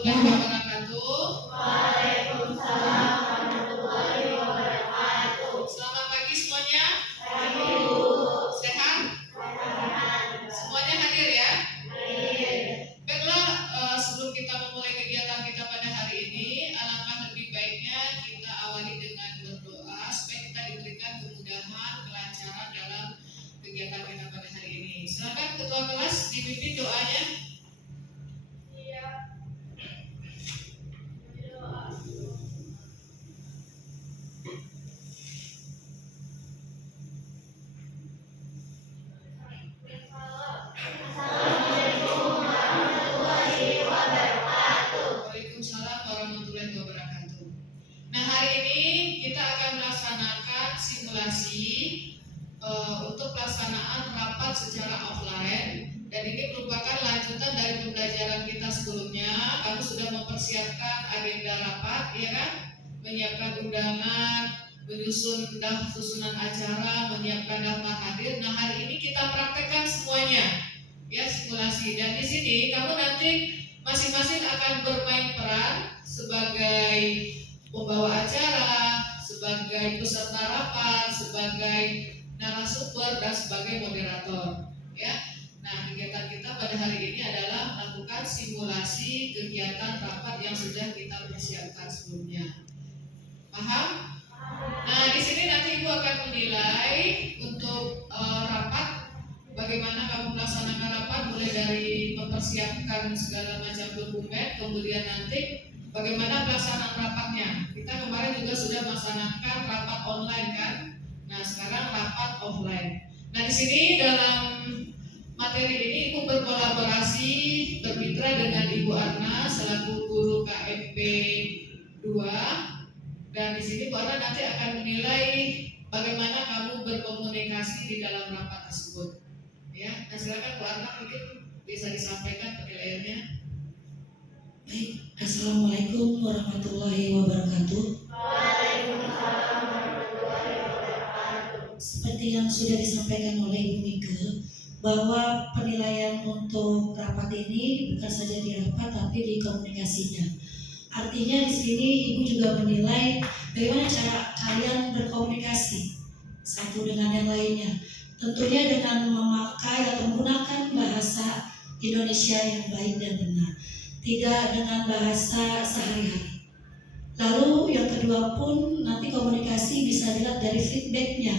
warahmatullahi wabarakatuh. Waalaikumsalam warahmatullahi wabarakatuh. Selamat pagi semuanya. Pagi, Bu. Sehat? Semuanya hadir ya? Hadir. Baiklah, sebelum kita memulai kegiatan kita pada hari ini, alangkah lebih baiknya kita awali dengan berdoa supaya kita diberikan kemudahan, kelancaran dalam kegiatan kita pada hari ini. Silakan ketua kelas dipimpin doanya. Assalamualaikum warahmatullahi wabarakatuh. Waalaikumsalam warahmatullahi wabarakatuh. Nah, hari ini kita akan melaksanakan simulasi untuk pelaksanaan rapat secara offline, dan ini merupakan lanjutan dari pembelajaran kita sebelumnya. Kamu sudah mempersiapkan agenda rapat, ya kan? Menyiapkan undangan, menyusun susunan acara, menyiapkan daftar hadir. Nah, hari ini kita praktekkan semuanya, ya, simulasi. Dan di sini kamu nanti masing-masing akan bermain peran sebagai pembawa acara, sebagai peserta rapat, sebagai narasumber, dan sebagai moderator, ya. Nah, kegiatan kita pada hari ini adalah melakukan simulasi kegiatan rapat yang sudah kita persiapkan sebelumnya. Paham? Nah, di sini nanti Ibu akan menilai untuk rapat, bagaimana kamu melaksanakan rapat, mulai dari mempersiapkan segala macam dokumen, kemudian nanti bagaimana pelaksanaan rapatnya. Kita kemarin juga sudah melaksanakan rapat online kan? Nah, sekarang rapat offline. Nah, di sini dalam materi ini Ibu berkolaborasi, bermitra dengan Ibu Arna selaku guru KMP 2. Dan di sini Bu Arna nanti akan menilai bagaimana kamu berkomunikasi di dalam rapat tersebut. Ya, nah silakan Bu Arna, mungkin bisa disampaikan penilaiannya. Baik, Assalamualaikum warahmatullahi wabarakatuh. Waalaikumsalam warahmatullahi wabarakatuh. Seperti yang sudah disampaikan oleh Ibu Mika, bahwa penilaian untuk rapat ini bukan saja di rapat tapi di komunikasinya. Artinya di sini Ibu juga menilai bagaimana cara kalian berkomunikasi satu dengan yang lainnya. Tentunya dengan memakai atau menggunakan bahasa Indonesia yang baik dan benar, tidak dengan bahasa sehari-hari. Lalu yang kedua pun nanti komunikasi bisa dilihat dari feedbacknya.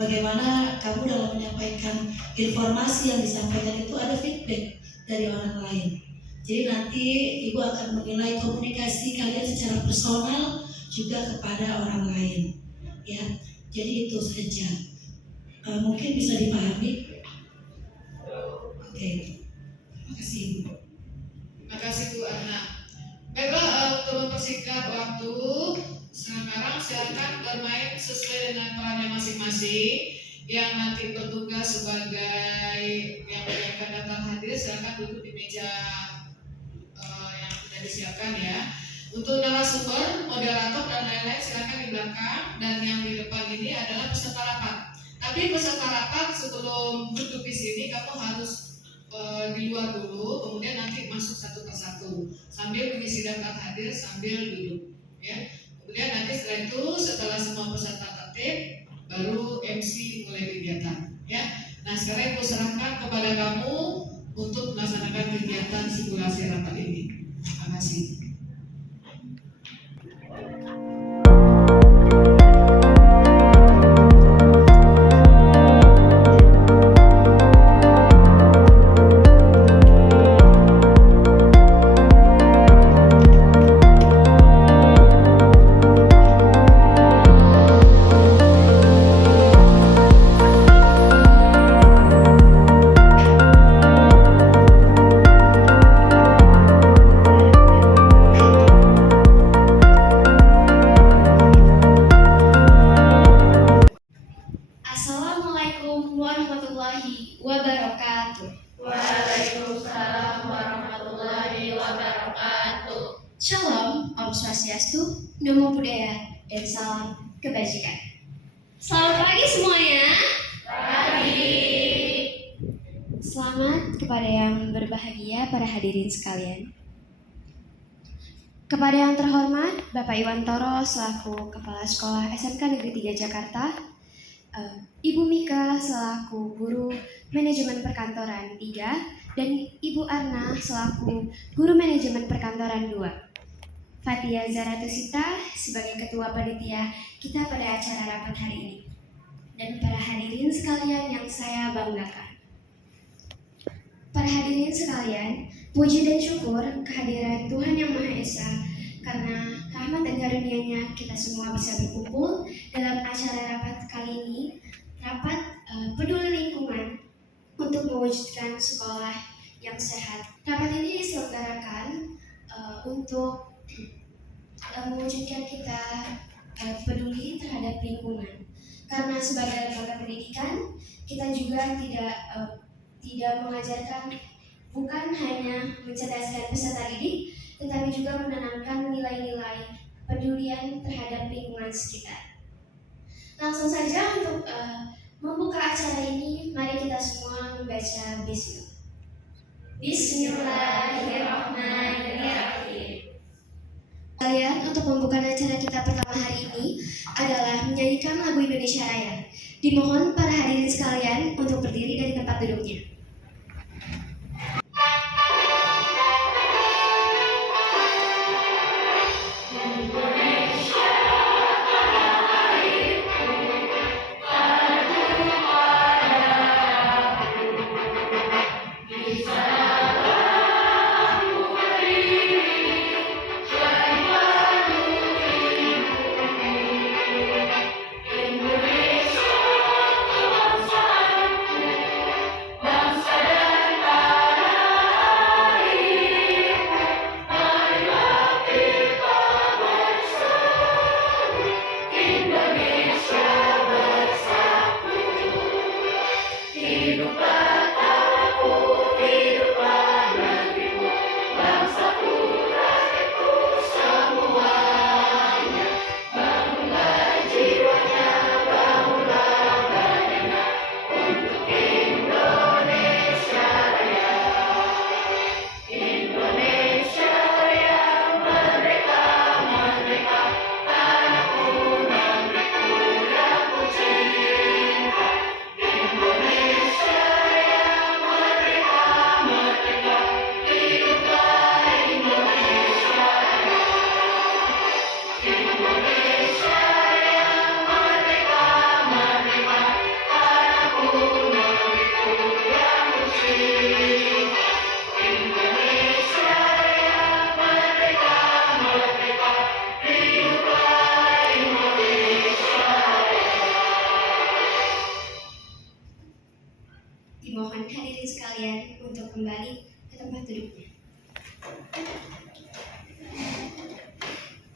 Bagaimana kamu dalam menyampaikan informasi yang disampaikan itu ada feedback dari orang lain. Jadi nanti Ibu akan menilai komunikasi kalian secara personal juga kepada orang lain. Ya, jadi itu saja. Mungkin bisa dipahami. Oke, terima kasih Ibu. Terima kasih Bu Arna. Baiklah, untuk mempersingkat waktu, sekarang silakan bermain sesuai dengan perannya masing-masing. Yang nanti bertugas sebagai yang menyiapkan daftar hadir, silakan duduk di meja yang sudah disiapkan ya. Untuk narasumber, moderator dan lain-lain silakan di belakang, dan yang di depan ini adalah peserta rapat. Tapi peserta rapat sebelum duduk di sini kamu harus di luar dulu, kemudian nanti masuk satu persatu sambil mengisi daftar hadir sambil duduk, ya. Kemudian nanti setelah itu, setelah semua peserta tertib, baru MC mulai kegiatan, ya. Nah, sekarang Ibu serahkan kepada kamu untuk melaksanakan kegiatan simulasi rapat ini. Terima kasih. Assalamualaikum warahmatullahi wabarakatuh. Waalaikumsalam warahmatullahi wabarakatuh. Shalom, Om Swastiastu, Namo Buddhaya, dan salam kebajikan. Selamat pagi semuanya. Pagi. Selamat kepada yang berbahagia para hadirin sekalian. Kepada yang terhormat Bapak Iwantoro selaku Kepala Sekolah SMK Negeri 3 Jakarta, Ibu Mika selaku Guru Manajemen Perkantoran 3, dan Ibu Arna selaku Guru Manajemen Perkantoran 2. Fatia Zaratusita sebagai Ketua Panitia kita pada acara rapat hari ini. Dan para hadirin sekalian yang saya banggakan. Para hadirin sekalian, puji dan syukur kehadiran Tuhan Yang Maha Esa karena rahmat dan karunia-Nya kita semua bisa berkumpul dalam acara rapat kali ini, rapat peduli lingkungan untuk mewujudkan sekolah yang sehat. Rapat ini diselenggarakan untuk mewujudkan kita peduli terhadap lingkungan. Karena sebagai lembaga pendidikan, kita juga tidak mengajarkan, bukan hanya mencerdaskan peserta didik, tetapi juga menanamkan nilai-nilai pedulian terhadap lingkungan sekitar. Langsung saja untuk membuka acara ini, mari kita semua membaca Bismillah. Bismillahirrahmanirrahim. Kalian untuk membuka acara kita pertama hari ini adalah menyanyikan lagu Indonesia Raya. Dimohon para hadirin sekalian untuk berdiri dari tempat duduknya. Dimohon hadirin sekalian untuk kembali ke tempat duduknya.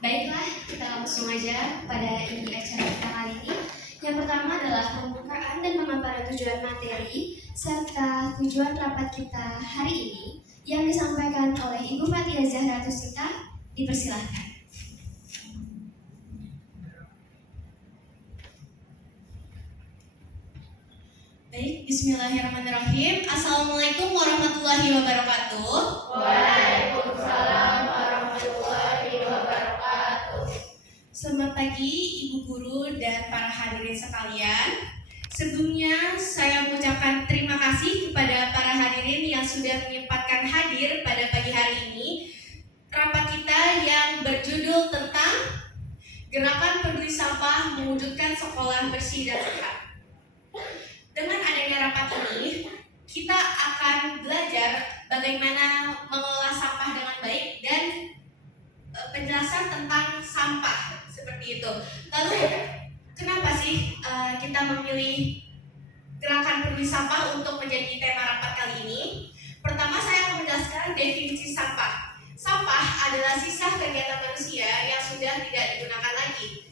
Baiklah, kita langsung aja pada inti acara kita kali ini. Yang pertama adalah pembukaan dan pemaparan tujuan materi serta tujuan rapat kita hari ini yang disampaikan oleh Ibu Fatia Zahratusita. Dipersilahkan. Baik, bismillahirrahmanirrahim. Assalamualaikum warahmatullahi wabarakatuh. Waalaikumsalam warahmatullahi wabarakatuh. Selamat pagi Ibu Guru dan para hadirin sekalian. Sebelumnya saya mengucapkan terima kasih kepada para hadirin yang sudah menyempatkan hadir pada pagi hari ini. Rapat kita yang berjudul tentang Gerakan Peduli Sampah Mewujudkan Sekolah Bersih dan Sehat. Dengan adanya rapat ini, kita akan belajar bagaimana mengelola sampah dengan baik dan penjelasan tentang sampah seperti itu. Lalu, kenapa sih kita memilih gerakan peduli sampah untuk menjadi tema rapat kali ini? Pertama, saya akan menjelaskan definisi sampah. Sampah adalah sisa kegiatan manusia yang sudah tidak digunakan lagi.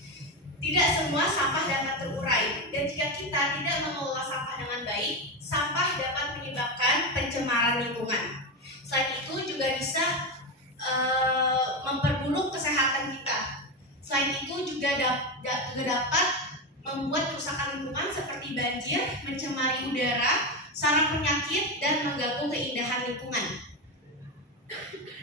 Tidak semua sampah dapat terurai, dan jika kita tidak mengelola sampah dengan baik, sampah dapat menyebabkan pencemaran lingkungan. Selain itu juga bisa memperburuk kesehatan kita. Selain itu juga dapat membuat kerusakan lingkungan seperti banjir, mencemari udara, sarang penyakit, dan mengganggu keindahan lingkungan.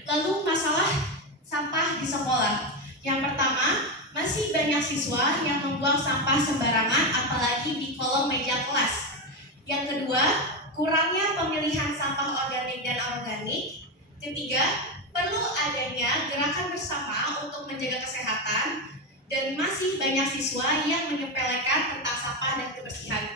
Lalu masalah sampah di sekolah. Yang pertama, masih banyak siswa yang membuang sampah sembarangan apalagi di kolong meja kelas. Yang kedua, kurangnya pemilihan sampah organik dan anorganik. Ketiga, perlu adanya gerakan bersama untuk menjaga kesehatan. Dan masih banyak siswa yang menyepelekan tentang sampah dan kebersihan.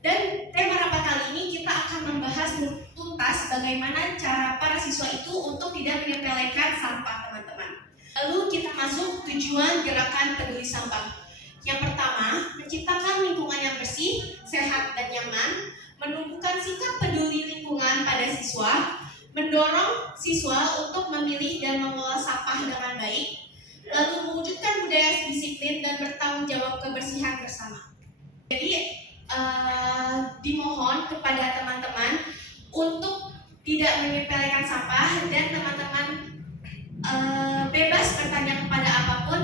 Dan tema rapat kali ini kita akan membahas tuntas bagaimana cara para siswa itu untuk tidak menyepelekan sampah, teman-teman. Lalu kita masuk tujuan gerakan peduli sampah. Yang pertama, menciptakan lingkungan yang bersih, sehat, dan nyaman, menumbuhkan sikap peduli lingkungan pada siswa, mendorong siswa untuk memilih dan mengelola sampah dengan baik, lalu mewujudkan budaya disiplin dan bertanggung jawab kebersihan bersama. Jadi dimohon kepada teman-teman untuk tidak menyepelekan sampah dan teman-teman bebas bertanya kepada apapun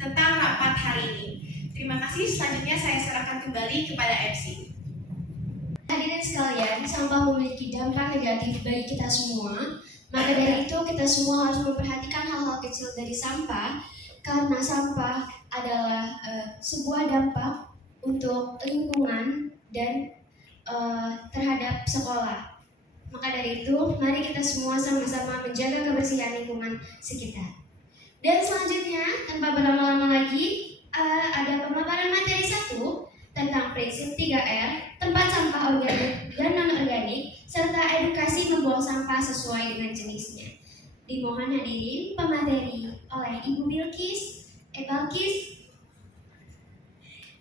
tentang rapat hari ini. Terima kasih. Selanjutnya saya serahkan kembali kepada MC. Hadirin sekalian, sampah memiliki dampak negatif bagi kita semua. Maka dari itu kita semua harus memperhatikan hal-hal kecil dari sampah, karena sampah adalah sebuah dampak untuk lingkungan dan terhadap sekolah. Maka dari itu, mari kita semua sama-sama menjaga kebersihan lingkungan sekitar. Dan selanjutnya, tanpa berlama-lama lagi, ada pemaparan materi 1 tentang prinsip 3R, tempat sampah organik dan non-organik, serta edukasi membuang sampah sesuai dengan jenisnya. Dimohon hadirin pemateri oleh Ibu Bilkis, Balkis,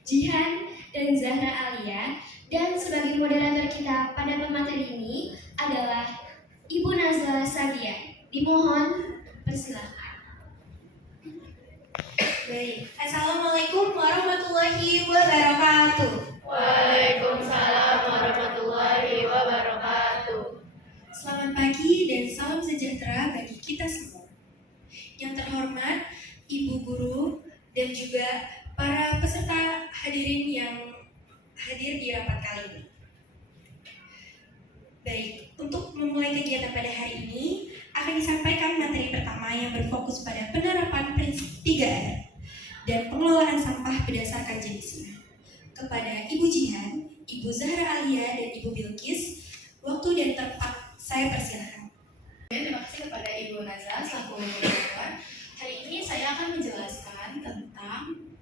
Jihan, dan Zahra Alia. Dan sebagai moderator kita pada pemateri ini adalah Ibu Nazla Sagia. Dimohon persilakan. Baik. Assalamualaikum warahmatullahi wabarakatuh. Waalaikumsalam warahmatullahi wabarakatuh. Selamat pagi dan salam sejahtera bagi kita semua. Yang terhormat Ibu Guru dan juga para peserta hadirin yang hadir di rapat kali ini. Baik, untuk memulai kegiatan pada hari ini akan disampaikan materi pertama yang berfokus pada penerapan prinsip 3R dan pengelolaan sampah berdasarkan jenisnya. Kepada Ibu Jihan, Ibu Zahra Alia, dan Ibu Bilkis, waktu dan tempat saya persilakan. Terima kasih kepada Ibu Nazla selaku moderator. Hari ini saya akan menjelaskan tentang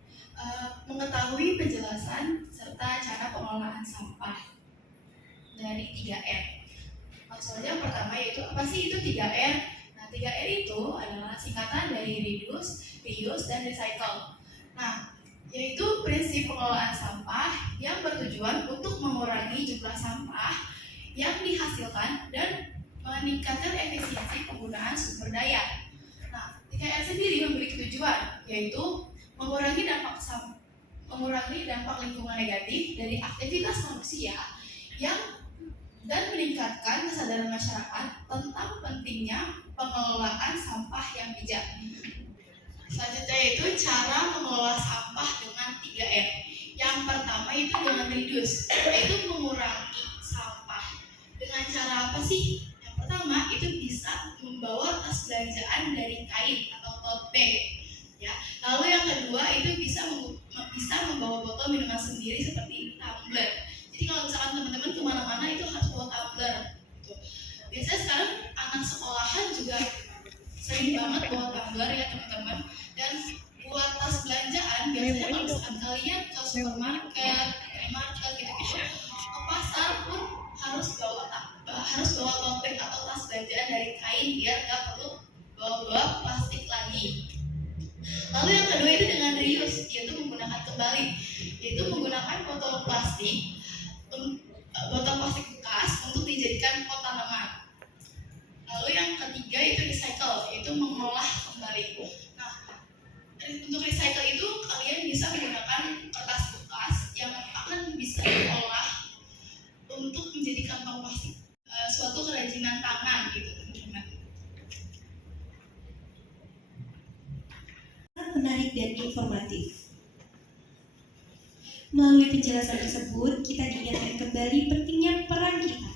mengetahui penjelasan serta cara pengelolaan sampah dari 3R. Maksudnya yang pertama yaitu apa sih itu 3R? Nah, 3R itu adalah singkatan dari reduce, reuse, dan recycle. Nah, yaitu prinsip pengelolaan sampah yang bertujuan untuk mengurangi jumlah sampah yang dihasilkan dan meningkatkan efisiensi penggunaan sumber daya. Nah, 3R sendiri memiliki tujuan yaitu mengurangi dampak lingkungan negatif dari aktivitas manusia dan meningkatkan kesadaran masyarakat tentang pentingnya pengelolaan sampah yang bijak. Selanjutnya yaitu cara mengelola sampah dengan 3R. Yang pertama itu dengan reduce, yaitu mengurangi sampah. Dengan cara apa sih? Yang pertama itu bisa membawa tas belanjaan dari kain atau tote bag. Ya. Lalu yang kedua itu bisa membawa botol minuman sendiri seperti tumbler. Jadi kalau misalkan teman-teman kemana-mana itu harus bawa tumbler. Gitu. Biasanya sekarang anak sekolahan juga sering banget bawa tumbler ya teman-teman. Dan buat tas belanjaan biasanya kalau misalkan kalian ke supermarket, minimarket gitu-gitu, ke pasar pun harus bawa tote bag atau tas belanjaan dari kain biar nggak perlu bawa plastik lagi. Lalu yang kedua itu dengan reuse, yaitu menggunakan kembali, yaitu menggunakan botol plastik bekas untuk dijadikan pot tanaman. Lalu yang ketiga itu recycle, yaitu mengolah kembali. Nah, untuk recycle itu kalian bisa menggunakan kertas bekas yang akan bisa diolah untuk menjadi kantong plastik, suatu kerajinan tangan gitu teman-teman. Menarik dan informatif. Melalui penjelasan tersebut, kita diingatkan kembali pentingnya peran kita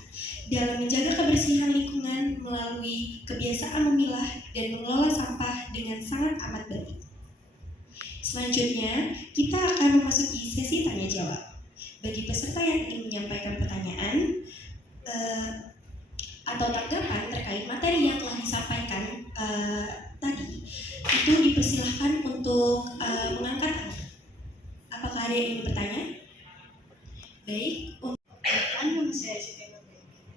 dalam menjaga kebersihan lingkungan melalui kebiasaan memilah dan mengelola sampah dengan sangat amat baik. Selanjutnya, kita akan memasuki sesi tanya jawab. Bagi peserta yang ingin menyampaikan pertanyaan atau tanggapan terkait materi yang telah disampaikan tadi, itu dipersilahkan untuk mengangkat tangan. Apakah ada yang ingin bertanya? Baik, Nama saya Siti Nurbaini.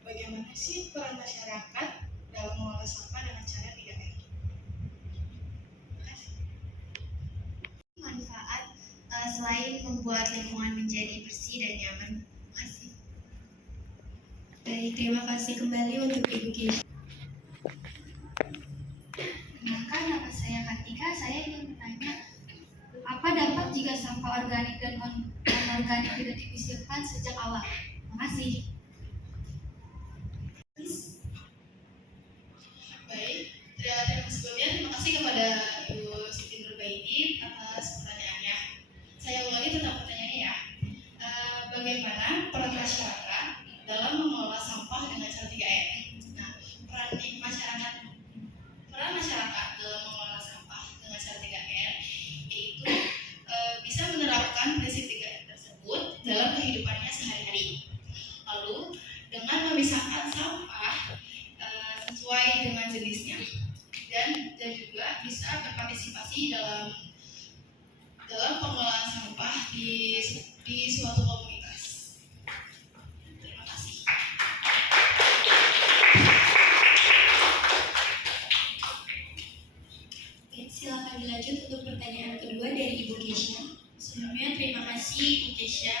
Bagaimana sih peran masyarakat dalam mengolah sampah dengan cara 3R? Manfaat selain membuat lingkungan menjadi bersih dan nyaman. Terima kasih. baik, terima kasih kembali untuk Ibu Keisha. Perkenalkan, nama saya Kartika. Saya ingin bertanya, apa dampak jika sampah organik dan non-organik tidak dipisahkan sejak awal? Terima kasih. Baik, terima sebelumnya terima kasih kepada Ibu Siti Nurbaini atas pertanyaannya. Saya ulangi tentang pertanyaannya ya. Bagaimana peran masyarakat dalam mengelola sampah dengan cara 3R? Nah, peran masyarakat dalam mengelola sampah dengan cara 3R yaitu bisa menerapkan prinsip 3R tersebut dalam kehidupannya sehari-hari. Lalu dengan memisahkan sampah sesuai dengan jenisnya dan juga bisa berpartisipasi dalam pengelolaan sampah di suatu komunitas. Terima kasih. Baik, silakan dilanjut untuk pertanyaan kedua dari Ibu Keisha. Sebelumnya terima kasih Bu Kesha.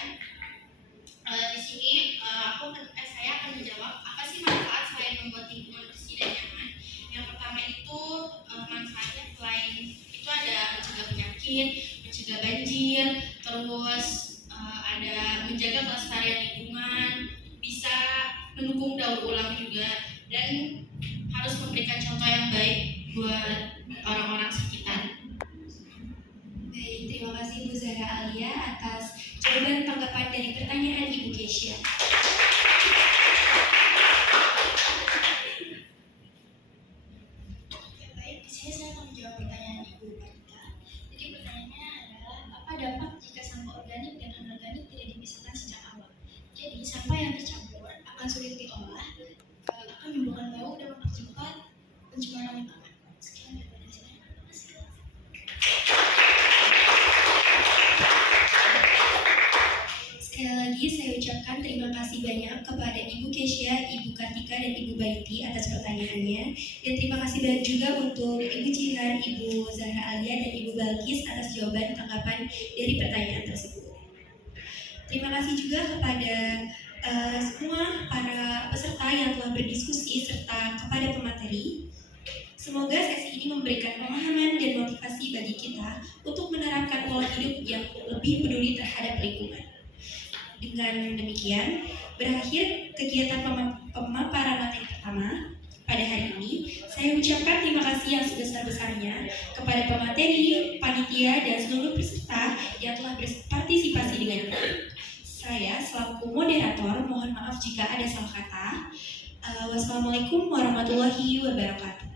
Di sini saya akan menjawab apa sih manfaat selain membuat lingkungan bersih dan nyaman. Yang pertama itu manfaatnya selain itu ada mencegah penyakit, mencegah banjir, terus ada menjaga kelestarian lingkungan, bisa mendukung daur ulang juga, dan harus memberikan contoh yang baik buat orang-orang sekitar. Baik, terima kasih Bu Zahra Alia atas jawaban tanggapan dari pertanyaan Ibu Keisha. Baik, di sini saya akan menjawab pertanyaan Ibu Kartika. Jadi pertanyaannya adalah, apa dampak jika sampah organik dan anorganik tidak dipisahkan sejak awal? Jadi sampah yang tercampur akan sulit diolah, akan menimbulkan bau dan mempercepat pencemaran lingkungan. Sekian dari saya. Terima kasih. Sekali lagi saya ucapkan terima kasih banyak kepada Ibu Keisha, Ibu Kartika, dan Ibu Baiti atas pertanyaannya. Dan terima kasih banyak juga untuk Ibu Jihan, Ibu Zahra Alia, dan Ibu Balkis atas jawaban tanggapan dari pertanyaan tersebut. Terima kasih juga kepada semua para peserta yang telah berdiskusi serta kepada pemateri. Semoga sesi ini memberikan pemahaman dan motivasi bagi kita untuk menerapkan pola hidup yang lebih peduli terhadap lingkungan. Dengan demikian, berakhir kegiatan pemaparan materi pertama pada hari ini. Saya ucapkan terima kasih yang sebesar-besarnya kepada pemateri, panitia, dan seluruh peserta yang telah berpartisipasi dengan kami. Saya selaku moderator mohon maaf jika ada salah kata. Wassalamualaikum warahmatullahi wabarakatuh.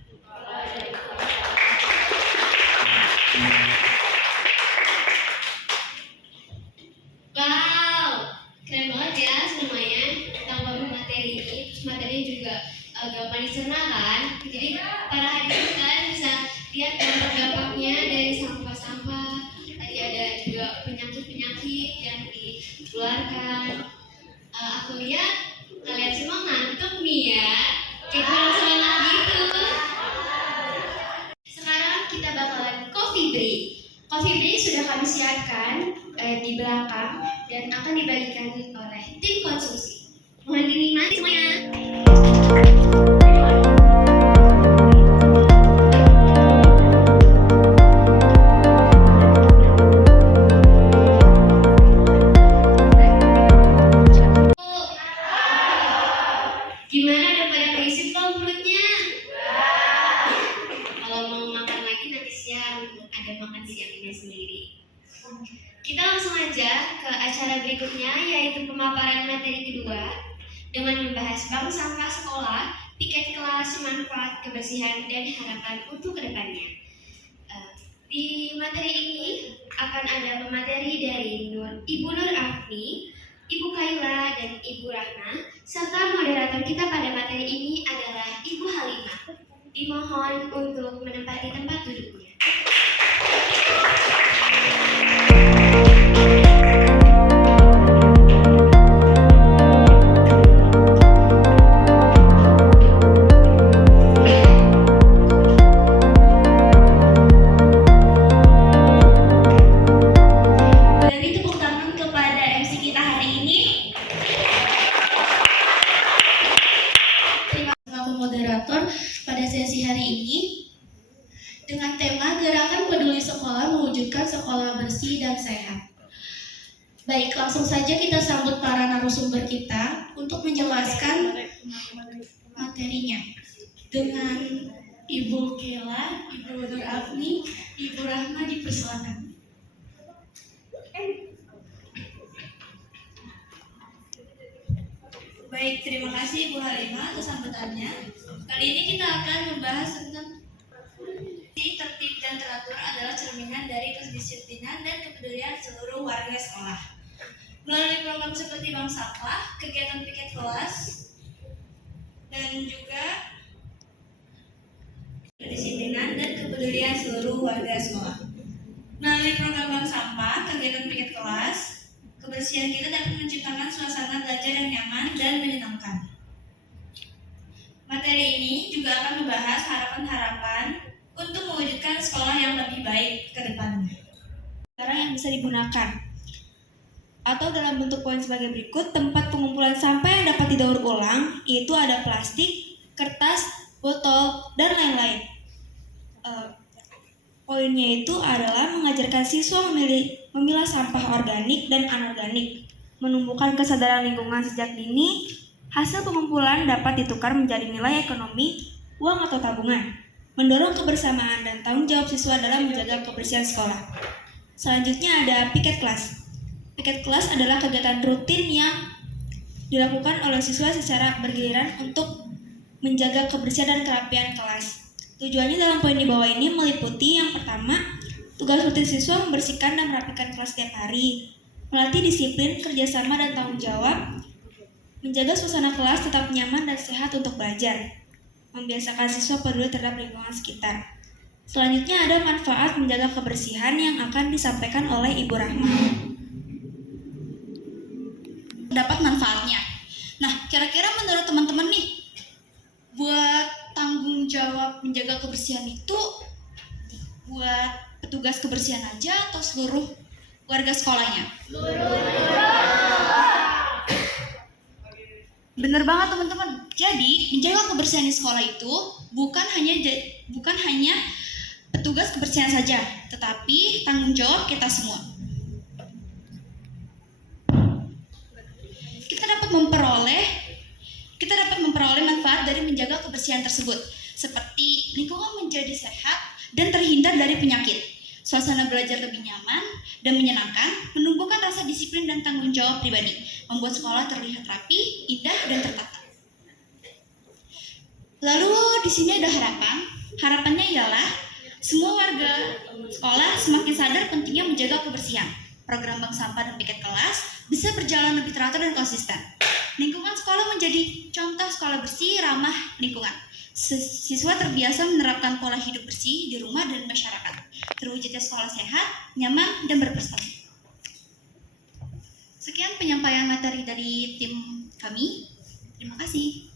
Wow, keren banget ya semuanya tanpa materi ini. Terus materinya juga gampang dicerna kan. Jadi para hadirin kalian bisa lihat dampak-dampaknya dari sampah-sampah. Tadi ada juga penyakit-penyakit yang dikeluarkan. Aku lihat kalian semua ngantuk nih ya. Kayak kurang semangat gitu. Sekarang kita bakalan coffee break. Coffee break sudah kami siapkan di belakang dan akan dibagikan oleh tim konsumsi. Mohon dinikmati semuanya. Gimana, udah pada keisi belum perutnya? Kalau mau makan lagi nanti siang, ada makan siangnya sendiri. Kita langsung aja ke acara berikutnya, yaitu pemaparan materi kedua. dengan membahas bank sampah sekolah, piket kelas, manfaat kebersihan, dan harapan untuk kedepannya. Di materi ini akan ada pemateri dari Ibu Nur Afni, Ibu Kaila, dan Ibu Rahma, serta moderator kita pada materi ini adalah Ibu Halimah. Dimohon untuk menempati tempat duduknya. Beri tepuk tangan kepada MC kita hari ini. Terima kasih moderator pada sesi hari ini dengan tema Gerakan Peduli Sekolah Mewujudkan Sekolah Bersih dan Sehat. Baik, langsung saja kita sambut para narasumber kita untuk menjelaskan materinya. Dengan Ibu Kela, Ibu Nur Afni, Ibu Rahma dipersilakan. Baik, terima kasih Ibu Halimah atas sambutannya. Kali ini kita akan membahas tentang tertib dan teratur adalah cerminan dari kedisiplinan dan kepedulian seluruh warga sekolah. Melalui program seperti Bank Sampah, kegiatan piket kelas, dan juga kedisiplinan dan kepedulian seluruh warga sekolah. Melalui program Bank Sampah, kegiatan piket kelas, kebersihan kita dapat menciptakan suasana belajar yang nyaman dan menyenangkan. Materi ini juga akan membahas harapan-harapan untuk mewujudkan sekolah yang lebih baik ke depannya. Barang yang bisa digunakan atau dalam bentuk poin sebagai berikut: tempat pengumpulan sampah yang dapat didaur ulang, yaitu ada plastik, kertas, botol, dan lain-lain. Poinnya itu adalah mengajarkan siswa memilah sampah organik dan anorganik, menumbuhkan kesadaran lingkungan sejak dini. Hasil pengumpulan dapat ditukar menjadi nilai ekonomi, uang atau tabungan, mendorong kebersamaan dan tanggung jawab siswa dalam menjaga kebersihan sekolah. Selanjutnya ada piket kelas. Piket kelas adalah kegiatan rutin yang dilakukan oleh siswa secara bergiliran untuk menjaga kebersihan dan kerapian kelas. Tujuannya dalam poin di bawah ini meliputi: yang pertama, tugas rutin siswa membersihkan dan merapikan kelas setiap hari, melatih disiplin, kerjasama, dan tanggung jawab, menjaga suasana kelas tetap nyaman dan sehat untuk belajar, membiasakan siswa peduli terhadap lingkungan sekitar. Selanjutnya ada manfaat menjaga kebersihan yang akan disampaikan oleh Ibu Rahma. Dapat manfaatnya. Nah, kira-kira menurut teman-teman nih, buat tanggung jawab menjaga kebersihan itu buat petugas kebersihan aja atau seluruh warga sekolahnya? Bener banget teman-teman. Jadi menjaga kebersihan di sekolah itu bukan hanya petugas kebersihan saja, tetapi tanggung jawab kita semua. Kita dapat memperoleh manfaat dari menjaga kebersihan tersebut, seperti lingkungan menjadi sehat dan terhindar dari penyakit, suasana belajar lebih nyaman dan menyenangkan, menumbuhkan rasa disiplin dan tanggung jawab pribadi, membuat sekolah terlihat rapi, indah, dan tertata. Lalu di sini ada harapan. Harapannya ialah semua warga sekolah semakin sadar pentingnya menjaga kebersihan. Program bank sampah dan piket kelas bisa berjalan lebih teratur dan konsisten. Lingkungan sekolah menjadi contoh sekolah bersih, ramah lingkungan. Siswa terbiasa menerapkan pola hidup bersih di rumah dan masyarakat. Terwujudnya sekolah sehat, nyaman, dan berprestasi. Sekian penyampaian materi dari tim kami. Terima kasih.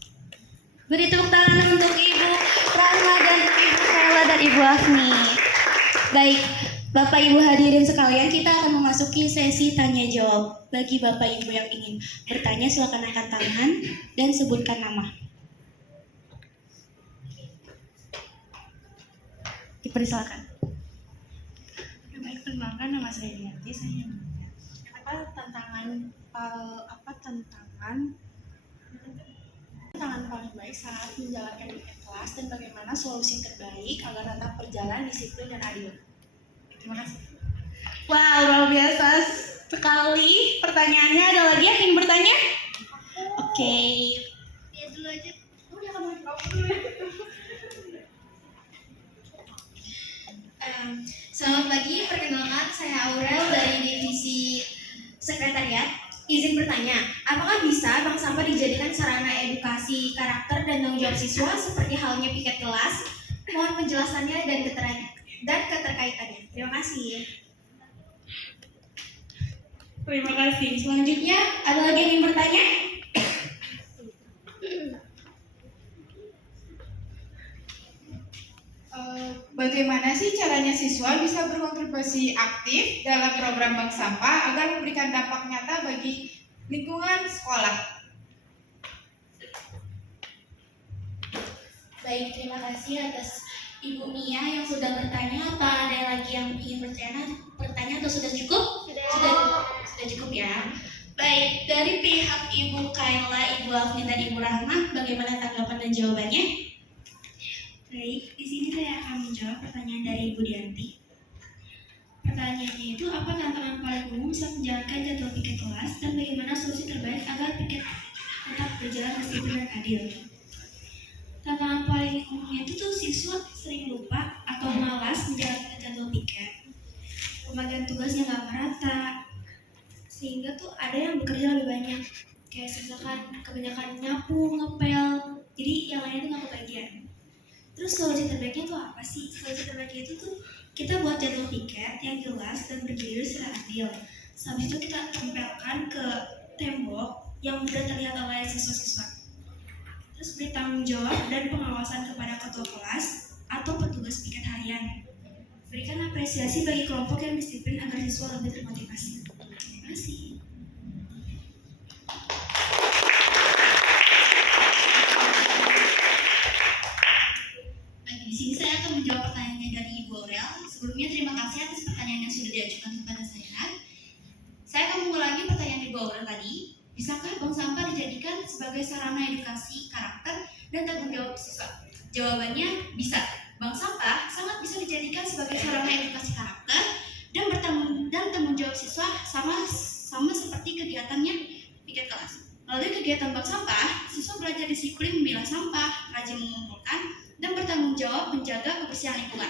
Beri tepuk tangan untuk Ibu Rahma dan Ibu Kaila dan Ibu Afni. Baik, Bapak Ibu hadirin sekalian, kita akan memasuki sesi tanya jawab. Bagi Bapak Ibu yang ingin bertanya, silakan angkat tangan dan sebutkan nama. Dipersilakan. Baik, perkenalkan nama saya Dianti. Saya nanya, tantangan paling baik saat menjalankan piket kelas dan bagaimana solusi terbaik agar tetap berjalan disiplin dan adil? Terima kasih. Wow, luar biasa sekali pertanyaannya. Ada lagi yang ingin bertanya? Oke. Lihat dulu aja. Selamat pagi, perkenalkan saya Aurel dari Divisi Sekretariat. Izin bertanya, apakah bisa bank sampah dijadikan sarana edukasi karakter dan tanggung jawab siswa seperti halnya piket kelas? Mohon penjelasannya dan keterkaitannya. Terima kasih. Terima kasih. Selanjutnya, ada lagi yang ingin bertanya? Bagaimana sih caranya siswa bisa berkontribusi aktif dalam program bank sampah agar memberikan dampak nyata bagi lingkungan sekolah? Baik, terima kasih atas Ibu Mia yang sudah bertanya. Apa ada lagi yang ingin bertanya atau sudah cukup? Sudah cukup ya. Baik, dari pihak Ibu Kaila, Ibu Afni, dan Ibu Rahma, bagaimana tanggapan dan jawabannya? Baik, di sini saya akan menjawab pertanyaan dari Ibu Dianti. Pertanyaannya itu, apa tantangan paling umum saat menjalankan jadwal piket kelas dan bagaimana solusi terbaik agar piket tetap berjalan disiplin dan adil? Tantangan paling umumnya itu tuh siswa sering lupa atau malas menjalankan jadwal piket. Pembagian tugasnya nggak merata, sehingga tuh ada yang bekerja lebih banyak. Kayak misalkan kebanyakan nyapu, ngepel, jadi yang lainnya tuh nggak kebagian. Terus solusi terbaiknya tuh apa sih? Solusi terbaiknya itu tuh kita buat jadwal piket yang jelas dan berdiri secara adil. Habis itu kita tempelkan ke tembok yang mudah terlihat oleh siswa-siswa. Terus beri tanggung jawab dan pengawasan kepada ketua kelas atau petugas piket harian. Berikan apresiasi bagi kelompok yang disiplin agar siswa lebih termotivasi. Terima kasih. Di sini saya akan menjawab pertanyaannya dari Ibu Aurel. Sebelumnya terima kasih atas pertanyaan yang sudah diajukan kepada saya. Saya akan mengulangi pertanyaan Ibu Aurel tadi. Bisakah bank sampah dijadikan sebagai sarana edukasi karakter dan tanggung jawab siswa? Jawabannya bisa. Bank sampah sangat bisa dijadikan sebagai sarana edukasi karakter dan tanggung jawab siswa sama seperti kegiatannya piket kelas. Melalui kegiatan bank sampah, siswa belajar disiplin memilah sampah, rajin mengumpulkan, dan bertanggung jawab menjaga kebersihan lingkungan.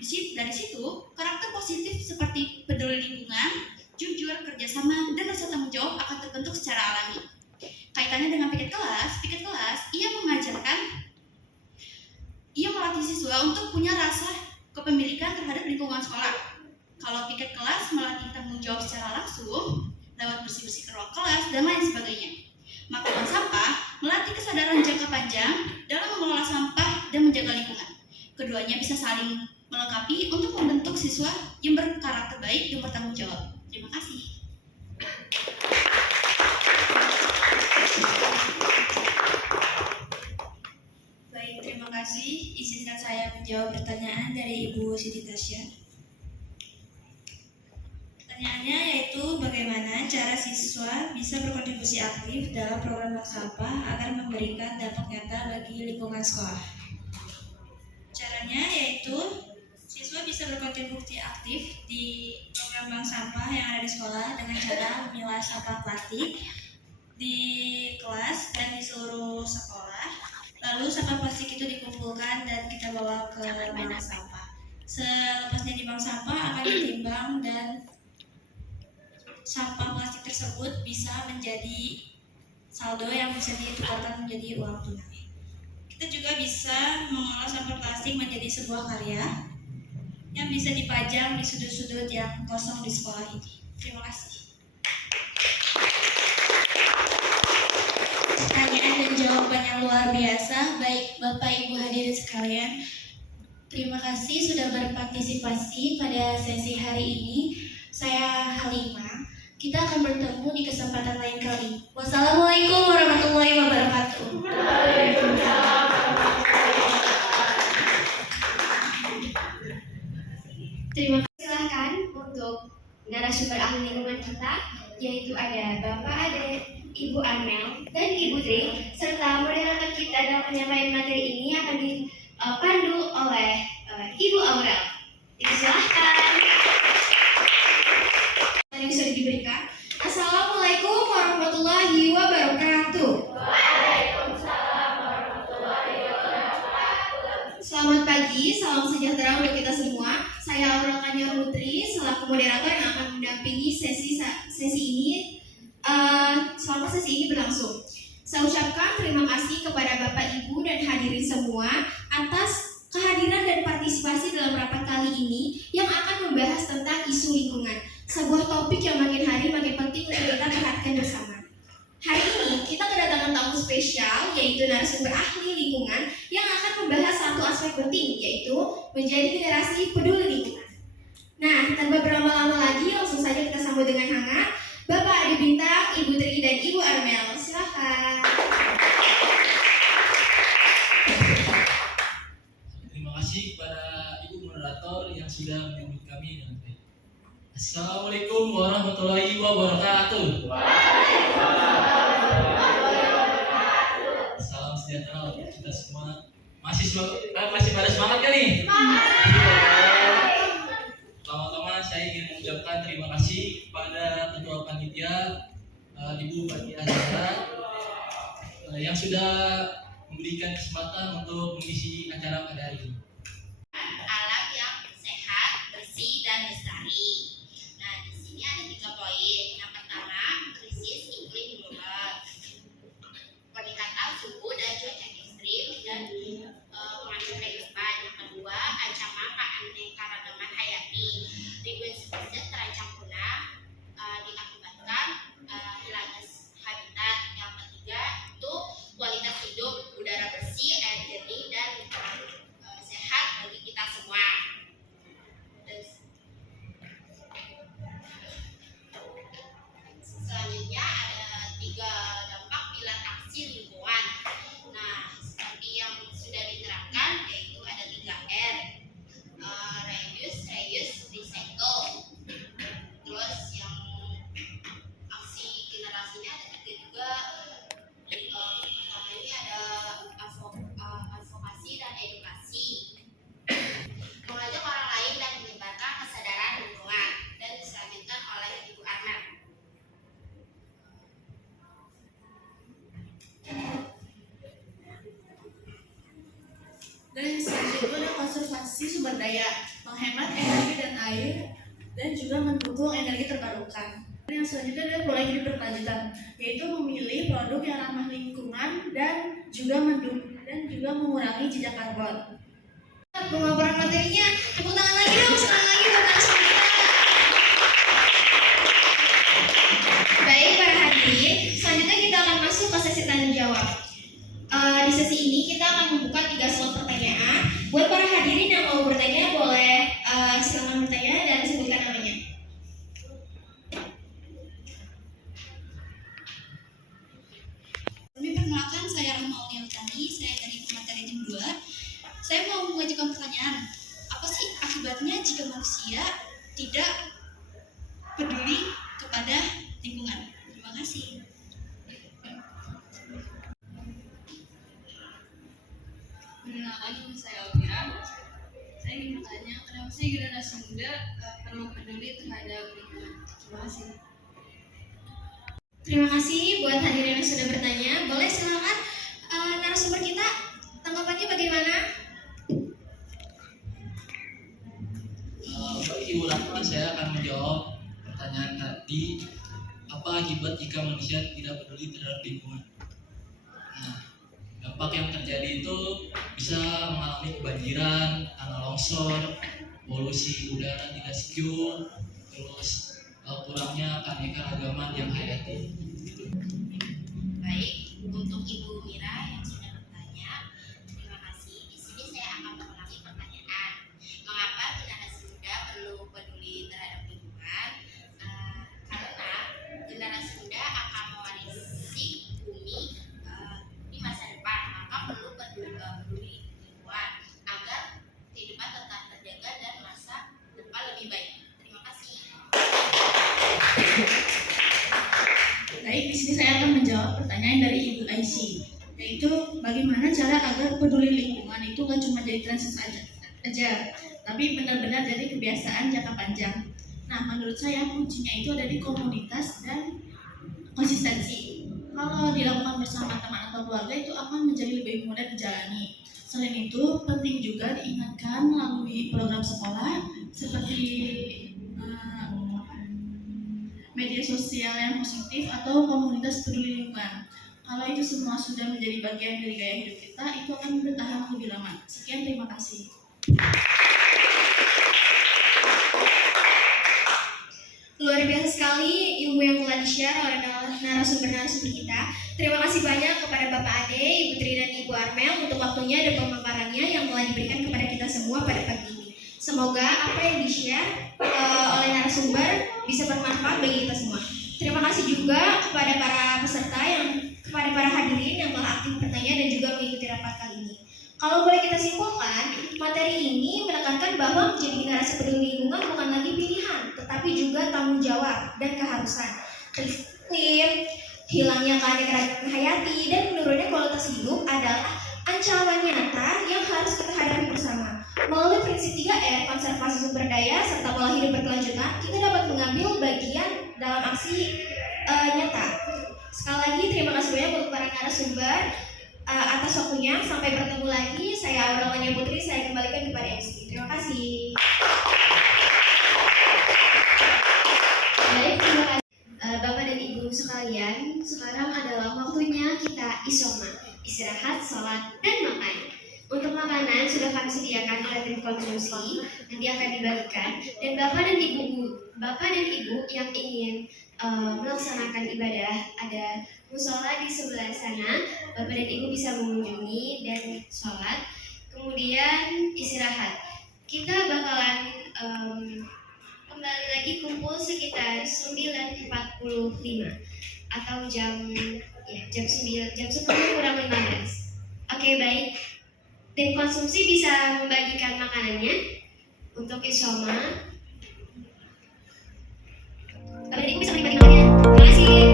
Dari situ, karakter positif seperti peduli lingkungan, jujur, kerjasama, dan rasa tanggung jawab akan terbentuk secara alami. Kaitannya dengan piket kelas, ia melatih siswa untuk punya rasa kepemilikan terhadap lingkungan sekolah. Kalau piket kelas melatih tanggung jawab secara langsung, lewat bersih-bersih ke ruang kelas, dan lain sebagainya. Maka bank sampah melatih kesadaran jangka panjang dalam mengelola sampah dan menjaga lingkungan. Keduanya bisa saling melengkapi untuk membentuk siswa yang berkarakter baik dan bertanggung jawab. Terima kasih. Baik, terima kasih. Izinkan saya menjawab pertanyaan dari Ibu Siti Tasya. Pertanyaannya yaitu bagaimana cara siswa bisa berkontribusi aktif dalam program bank sampah agar memberikan dampak nyata bagi lingkungan sekolah. Caranya yaitu siswa bisa berkontribusi aktif di program bank sampah yang ada di sekolah dengan cara memilah sampah plastik di kelas dan di seluruh sekolah. Lalu sampah plastik itu dikumpulkan dan kita bawa ke bank sampah. Selepasnya di bank sampah akan ditimbang dan sampah plastik tersebut bisa menjadi saldo yang bisa ditukarkan menjadi uang tunai. Kita juga bisa mengolah sampah plastik menjadi sebuah karya yang bisa dipajang di sudut-sudut yang kosong di sekolah ini. Terima kasih. Pertanyaan dan jawabannya luar biasa. Baik Bapak Ibu hadirin sekalian, terima kasih sudah berpartisipasi pada sesi hari ini. Saya Halimah. Kita akan bertemu di kesempatan lain kali. Wassalamualaikum warahmatullahi wabarakatuh. Waalaikumsalam. Terima kasih. Silakan untuk narasumber ahli lingkungan kita, yaitu ada Bapak Ade, Ibu Amel, dan Ibu Tri, serta moderator kita dalam penyampaian materi ini akan dipandu oleh Ibu Aurel. Silakan. Yang sudah diberikan. Assalamualaikum warahmatullahi wabarakatuh. pagi, salam sejahtera untuk kita semua. Saya Aurel Kanyar Putri selaku moderator yang akan mendampingi sesi ini selama sesi ini berlangsung. Saya ucapkan terima kasih kepada Bapak Ibu dan hadirin semua atas kehadiran dan partisipasi dalam rapat kali ini yang akan membahas tentang isu lingkungan, sebuah topik yang makin hari makin penting untuk kita perhatikan bersama. Hari ini kita kedatangan tamu spesial, yaitu narasumber ahli lingkungan yang akan membahas satu aspek penting, yaitu menjadi generasi peduli lingkungan. Nah, tanpa berlama-lama lagi, langsung saja kita sambut dengan hangat Bapak Adi Bintang, Ibu Tri, dan Ibu Armel. Silakan. Terima kasih kepada Ibu moderator yang sudah menyambut kami dengan baik. Assalamualaikum warahmatullahi wabarakatuh. Salam sejahtera untuk kita semua. Masih pada semangat kan nih? Pertama-tama saya ingin mengucapkan terima kasih kepada Ketua Panitia Ibu Fatia Zahra yang sudah memberikan kesempatan untuk mengisi acara pada hari ini. Alam yang sehat, bersih, dan lestari. Nah, di sini ada 3 poin. Yang pertama, krisis iklim global, peningkatan suhu dan cuaca ekstrim dan pengancam kehidupan. Yang kedua, ancaman keanekaragaman hayati, ribuan spesies terancam punah diakibatkan hilangnya habitat. Yang ketiga, itu kualitas hidup, udara bersih, air jernih, dan lingkungan sehat bagi kita semua. Selanjutnya ada 3 dampak pilar aksi lingkungan. Nah, seperti yang sudah diterapkan, yaitu ada 3R, reduce, reuse, recycle. Terus yang aksi generasinya ada 3 juga. Pertama ini ada advokasi dan edukasi, mengajak orang lain dan menyebarkan kesadaran lingkungan, dan diselanjutkan oleh Ibu Armel. Dan selanjutnya ada konservasi sumber daya, menghemat energi dan air, dan juga mendukung energi terbarukan. Dan yang selanjutnya adalah pola hidup berkelanjutan, yaitu memilih produk yang ramah lingkungan dan juga mengurangi jejak karbon. Pemaparan materinya, tepuk tangan lagi dong, senang lagi buat narasumber kita. Baik para hadirin, selanjutnya kita akan masuk ke sesi tanya jawab. Di sesi ini kita akan membuka 3 slot pertanyaan. Buat para hadirin yang mau bertanya boleh silakan bertanya dan sebutkan namanya. Perkenalkan, saya Rahma Uniutani, saya dari materi tim 2. Saya mau mengajukan pertanyaan, apa sih akibatnya jika manusia tidak peduli kepada lingkungan? Terima kasih. Perkenalkan, nama saya Alvira. Saya ingin bertanya, kenapa sih generasi muda perlu peduli terhadap lingkungan? Terima kasih. Terima kasih buat hadirin yang sudah bertanya. Boleh silakan narasumber kita tanggapannya bagaimana? Bagi Ibu Rahma, saya akan menjawab pertanyaan tadi, apa akibat jika manusia tidak peduli terhadap lingkungan. Nah, dampak yang terjadi itu bisa mengalami kebanjiran, tanah longsor, polusi udara tidak sejuk, terus kurangnya keanekaragaman yang hayati. Baik, untuk Ibu Mira yang sudah bertanya, terima kasih. Di sini saya akan mengulangi pertanyaan. Mengapa generasi muda perlu peduli terhadap lingkungan? Karena generasi muda akan mewarisi bumi di masa depan, maka perlu peduli lingkungan agar kehidupan tetap terjaga dan masa depan lebih baik. Terima kasih. Baik, di sini saya akan menjawab pertanyaan dari Ibu Aisyah, yaitu bagaimana cara agar peduli lingkungan itu nggak cuma jadi tren aja, tapi benar-benar jadi kebiasaan jangka panjang. Nah, menurut saya kuncinya itu ada di komunitas dan konsistensi. Kalau dilakukan bersama teman atau keluarga itu akan menjadi lebih mudah dijalani. Selain itu, penting juga diingatkan melalui program sekolah seperti media sosial yang positif atau komunitas peduli lingkungan. Kalau itu semua sudah menjadi bagian dari gaya hidup kita, itu akan bertahan lebih lama. Sekian, terima kasih. Luar biasa sekali ilmu yang telah di-share oleh narasumber-narasumber kita. Terima kasih banyak kepada Bapak Ade, Ibu Tri, dan Ibu Armel untuk waktunya dan pemaparannya yang telah diberikan kepada kita semua pada pagi ini. Semoga apa yang di-share oleh narasumber bisa bermanfaat bagi kita semua. Terima kasih juga kepada para hadirin yang telah aktif bertanya dan juga mengikuti rapat kali ini. Kalau boleh kita simpulkan, materi ini menekankan bahwa menjadi generasi peduli lingkungan bukan lagi pilihan, tetapi juga tanggung jawab dan keharusan. Iklim, hilangnya keanekaragaman hayati, dan menurunnya kualitas hidup adalah ancaman nyata yang harus kita hadapi bersama. Melalui prinsip 3R, konservasi sumber daya, serta pola hidup berkelanjutan, kita dapat mengambil bagian dalam aksi nyata. Sekali lagi, terima kasih banyak untuk para narasumber atas waktunya. Sampai bertemu lagi. Saya Aurelania Putri, saya kembalikan kepada MC. Terima kasih. Baik, terima kasih Bapak dan Ibu sekalian. Sekarang adalah waktunya kita isoma, istirahat, sholat, dan makan. Untuk makanan sudah kami sediakan oleh tim konsumsi, nanti akan dibagikan. Dan Bapak dan Ibu yang ingin melaksanakan ibadah, ada musola di sebelah sana. Bapak dan Ibu bisa mengunjungi dan sholat, kemudian istirahat. Kita bakalan kembali lagi kumpul sekitar 9.45 atau jam 10 kurang 15. Oke, baik. Tim konsumsi bisa membagikan makanannya untuk isoma. Bapak dan Ibu bisa menikmati makanannya. Terima kasih.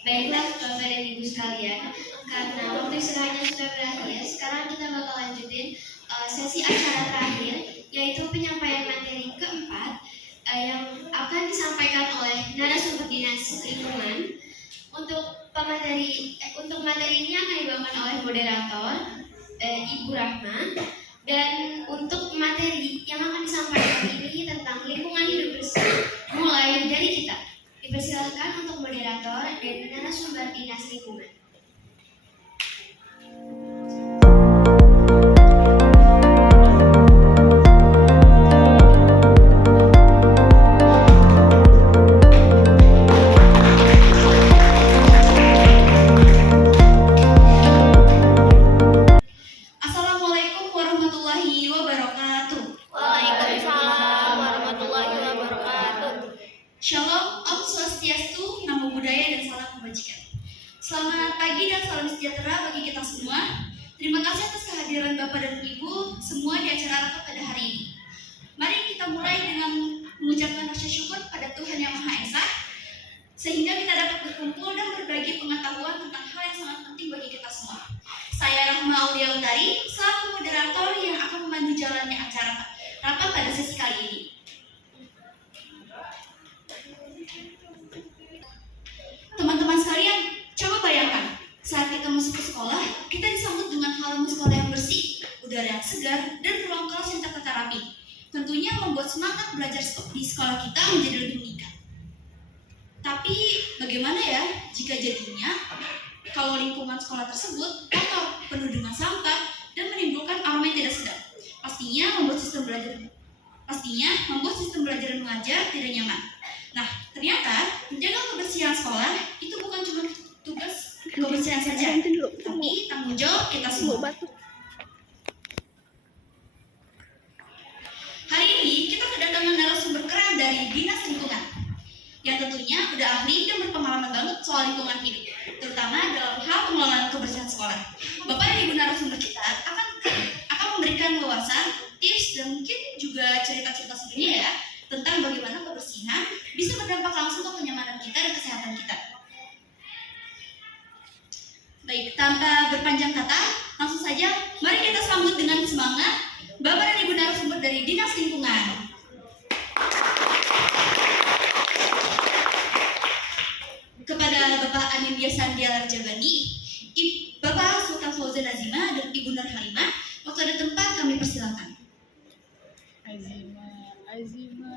Baiklah Bapak dan Ibu sekalian, karena waktu istirahatnya sudah berakhir, sekarang kita bakal lanjutin sesi acara terakhir, yaitu penyampaian materi keempat yang akan disampaikan oleh narasumber dinas lingkungan. Untuk materi ini akan dibawakan oleh moderator Ibu Rahma, dan untuk materi yang akan disampaikan ini tentang lingkungan hidup bersih, mulai dari kita. Dipersilakan untuk moderator dan narasumber dinas lingkungan. Assalamualaikum warahmatullahi wabarakatuh. Waalaikumsalam warahmatullahi wabarakatuh. Shalom, Om Swastiastu, Namo Buddhaya, dan salam kebajikan. Selamat pagi dan salam sejahtera bagi kita semua. Terima kasih atas kehadiran Bapak dan Ibu semua di acara rapat pada hari ini. Mari kita mulai dengan mengucapkan rasa syukur pada Tuhan Yang Maha Esa, sehingga kita dapat berkumpul dan berbagi pengetahuan tentang hal yang sangat penting bagi kita semua. Saya Rahma Aulia Utari, selaku moderator yang akan memandu jalannya acara rapat pada sesi kali ini. Teman-teman sekalian, coba bayangkan, saat kita masuk ke sekolah, kita disambut dengan halaman sekolah yang bersih, udara yang segar, dan ruang kelas yang tertata rapi. Tentunya membuat semangat belajar di sekolah kita menjadi lebih meningkat. Tapi bagaimana ya jika jadinya kalau lingkungan sekolah tersebut kotor, penuh dengan sampah, dan menimbulkan aroma yang tidak sedap? Pastinya membuat sistem belajar dan mengajar tidak nyaman. Nah, ternyata menjaga kebersihan sekolah itu bukan cuma tugas kebersihan saja, tapi tanggung jawab kita semua. Hari ini kita kedatangan narasumber keren dari Dinas Lingkungan yang tentunya udah ahli dan berpengalaman banget soal lingkungan hidup, terutama dalam hal pengelolaan kebersihan sekolah. Bapak dan Ibu narasumber kita akan memberikan wawasan, tips, dan mungkin juga cerita-cerita sendiri ya tentang bagaimana kebersihan bisa berdampak langsung ke kenyamanan kita dan kesehatan kita. Baik, tanpa berpanjang kata, semangat Bapak dan Ibu narasumber dari Dinas Lingkungan. Kepada Bapak Anindya Sandialar Jabani, Bapak Sultan Fauzan Azima dan Ibu Nur Halimah, waktu ada tempat kami persilakan. Azima.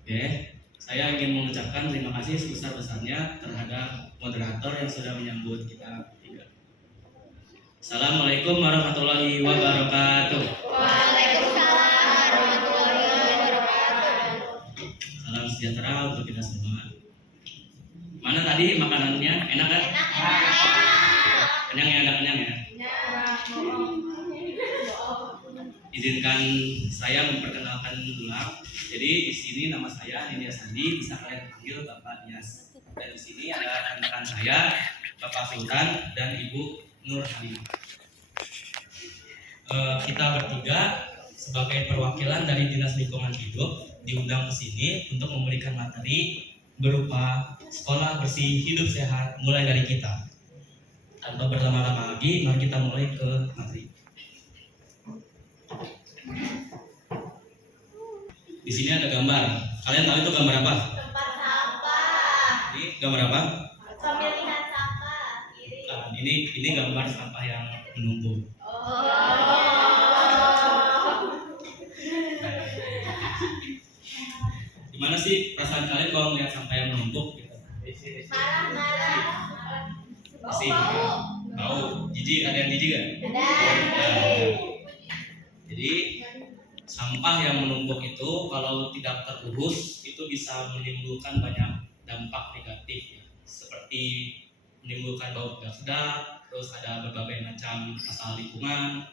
Oke, saya ingin mengucapkan terima kasih sebesar-besarnya terhadap moderator yang sudah menyambut kita tiga. Assalamualaikum warahmatullahi wabarakatuh. Waalaikumsalam warahmatullahi wabarakatuh. Salam sejahtera untuk kita semua. Mana tadi makanannya? Enak kan? Kenyang ya, kenyang ya. Izinkan saya memperkenalkan ulang. Jadi di sini nama saya Anindya Sandi, bisa kalian panggil Bapak Dias. Dan di sini ada rekan saya, Bapak Sultan dan Ibu Nur Halimah. Kita bertiga sebagai perwakilan dari Dinas Lingkungan Hidup diundang ke sini untuk memberikan materi berupa sekolah bersih hidup sehat mulai dari kita. Tanpa berlama-lama lagi, mari kita mulai ke materi. Di sini ada gambar. Kalian tahu itu gambar apa? Tempat sampah. Ini gambar apa? Pemilihan sampah. Nah, ini gambar sampah yang menumpuk. Gimana sih perasaan kalian kalau melihat sampah yang menumpuk? Gitu? Marah-marah. Masih bau. Jijik, ada yang jijik gak? Ada. Jadi sampah yang menumpuk itu kalau tidak terurus itu bisa menimbulkan banyak dampak negatif ya. Seperti menimbulkan bau tidak sedap, terus ada berbagai macam masalah lingkungan.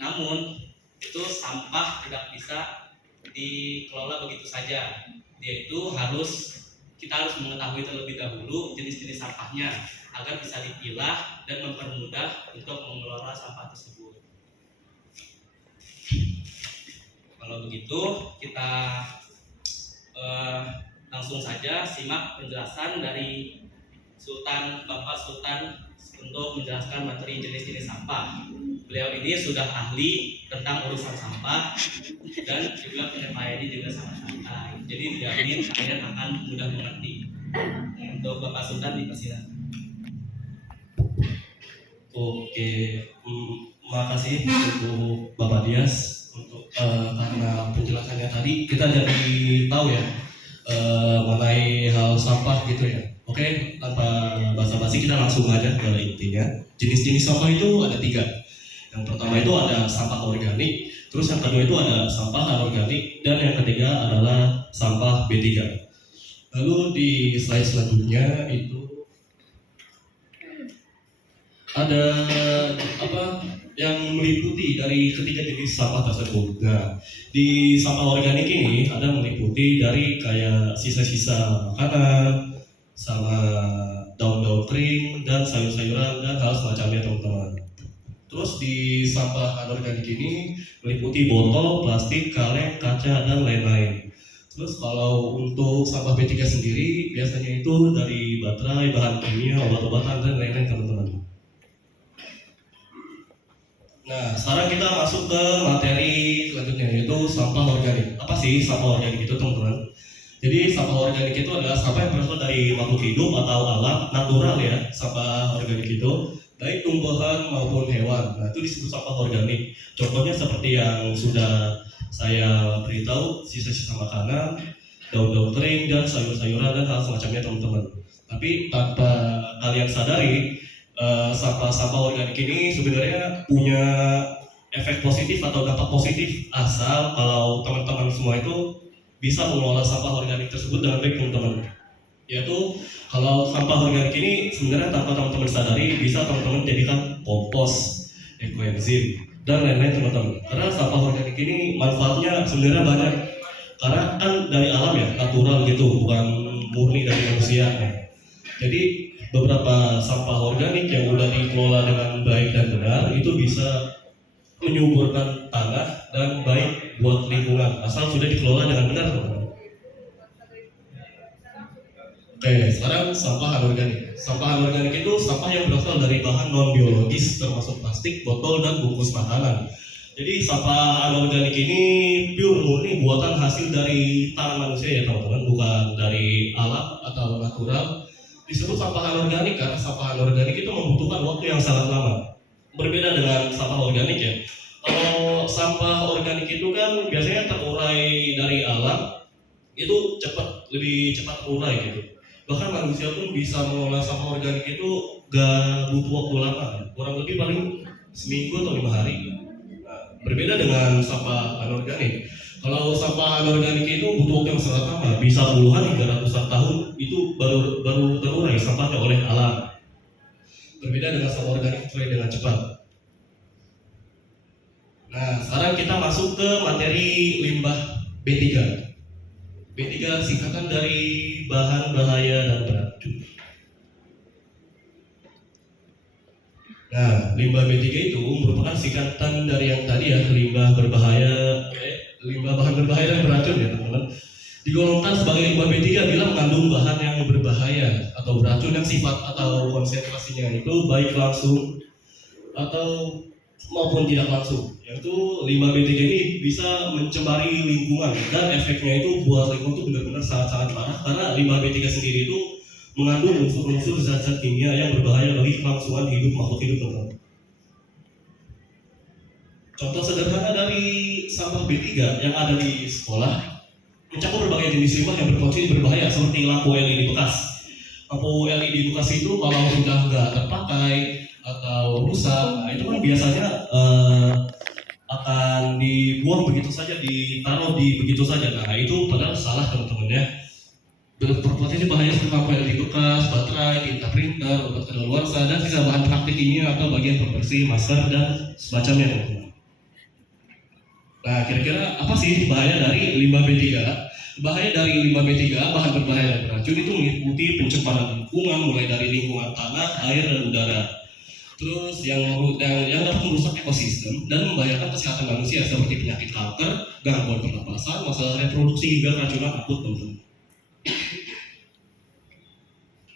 Namun itu sampah tidak bisa dikelola begitu saja. Dia itu kita harus mengetahui terlebih dahulu jenis-jenis sampahnya agar bisa dipilah dan mempermudah untuk mengelola sampah tersebut. Kalau begitu kita langsung saja simak penjelasan dari Bapak Sultan untuk menjelaskan materi jenis-jenis sampah. Beliau ini sudah ahli tentang urusan sampah dan juga penyampaiannya juga sangat santai. Jadi dijamin kalian akan mudah mengerti. Untuk Bapak Sultan dipersilakan. Oke, makasih untuk Bapak Dias untuk karena penjelasannya tadi kita jadi tahu ya mengenai hal sampah gitu ya. Oke, tanpa basa-basi kita langsung aja ke intinya. Jenis-jenis sampah itu ada 3. Yang pertama itu ada sampah organik, terus yang kedua itu ada sampah anorganik, dan yang ketiga adalah sampah B3. Lalu di slide selanjutnya itu ada yang meliputi dari ketiga jenis sampah tersebut. Nah, di sampah organik ini ada meliputi dari kayak sisa-sisa makanan, sama daun-daun kering dan sayur-sayuran dan hal semacamnya teman-teman. Terus di sampah anorganik ini meliputi botol, plastik, kaleng, kaca dan lain-lain. Terus kalau untuk sampah B3 sendiri biasanya itu dari baterai, bahan kimia, obat-obatan dan lain-lain teman-teman. Nah, sekarang kita masuk ke materi selanjutnya yaitu sampah organik. Apa sih sampah organik itu teman-teman? Jadi sampah organik itu adalah sampah yang berasal dari makhluk hidup atau alam natural ya. Sampah organik itu baik tumbuhan maupun hewan. Nah, itu disebut sampah organik. Contohnya seperti yang sudah saya beritahu, sisa-sisa makanan, daun-daun kering dan sayur-sayuran dan hal semacamnya teman-teman. Tapi tanpa kalian sadari, sampah-sampah organik ini sebenarnya punya efek positif atau dampak positif asal kalau teman-teman semua itu bisa mengelola sampah organik tersebut dengan baik teman-teman. Yaitu kalau sampah organik ini sebenarnya tanpa teman-teman sadari bisa teman-teman jadikan kompos, ekoenzim dan lain-lain teman-teman. Karena sampah organik ini manfaatnya sebenarnya banyak. Karena kan dari alam ya, natural gitu, bukan murni dari manusia. Jadi beberapa sampah organik yang udah dikelola dengan baik dan benar itu bisa menyuburkan tanah dan baik buat lingkungan asal sudah dikelola dengan benar, teman-teman. Oke, sekarang sampah anorganik. Sampah anorganik itu sampah yang berasal dari bahan non biologis termasuk plastik, botol dan bungkus makanan. Jadi sampah anorganik ini pure murni buatan hasil dari tangan manusia ya teman-teman, bukan dari alam atau natural. Disebut sampah anorganik karena sampah anorganik itu membutuhkan waktu yang sangat lama. Berbeda dengan sampah organik ya. Kalau sampah organik itu kan biasanya terurai dari alam, itu lebih cepat terurai gitu. Bahkan manusia pun bisa mengolah sampah organik itu gak butuh waktu lama, kurang lebih paling seminggu atau 5 hari. Berbeda dengan sampah anorganik. Kalau sampah anorganik itu butuh waktu yang sangat lama, bisa puluhan hingga ratusan tahun itu baru terurai sampahnya oleh alam. Berbeda dengan sampah organik terurai dengan cepat. Nah, sekarang kita masuk ke materi limbah B3. B3 singkatan dari bahan bahaya dan beracun. Nah, limbah B3 itu merupakan singkatan dari yang tadi ya, limbah bahan berbahaya dan beracun ya teman-teman. Digolongkan sebagai limbah B3 bila mengandung bahan yang berbahaya atau beracun yang sifat atau konsentrasinya itu baik langsung atau maupun tidak langsung. Yaitu limbah B3 ini bisa mencemari lingkungan dan efeknya itu buat lingkungan itu benar-benar sangat-sangat parah karena limbah B3 sendiri itu mengandung unsur-unsur zat-zat kimia yang berbahaya bagi kelangsungan hidup makhluk hidup, teman-teman. Contoh sederhana dari sampah B3 yang ada di sekolah mencakup berbagai jenis limbah yang berpotensi berbahaya seperti lampu LED bekas. Lampu LED bekas itu kalau sudah nggak terpakai atau rusak, nah itu kan biasanya akan dibuang begitu saja, ditaruh di begitu saja. Nah itu padahal salah teman-teman ya. Berpotensi bahaya seperti lampu LED bekas, baterai, tinta printer, obat kadaluarsa, dan sisa bahan praktik kimia atau bagian pembersih, masker, dan semacamnya teman-teman. Nah kira-kira apa sih bahaya dari limbah B3? Bahaya dari limbah B3, bahan berbahaya dan beracun itu meliputi pencemaran lingkungan mulai dari lingkungan tanah, air, dan udara. Terus yang dapat merusak ekosistem dan membahayakan kesehatan manusia seperti penyakit kanker, gangguan pernapasan, masalah reproduksi hingga keracunan akut, teman-teman.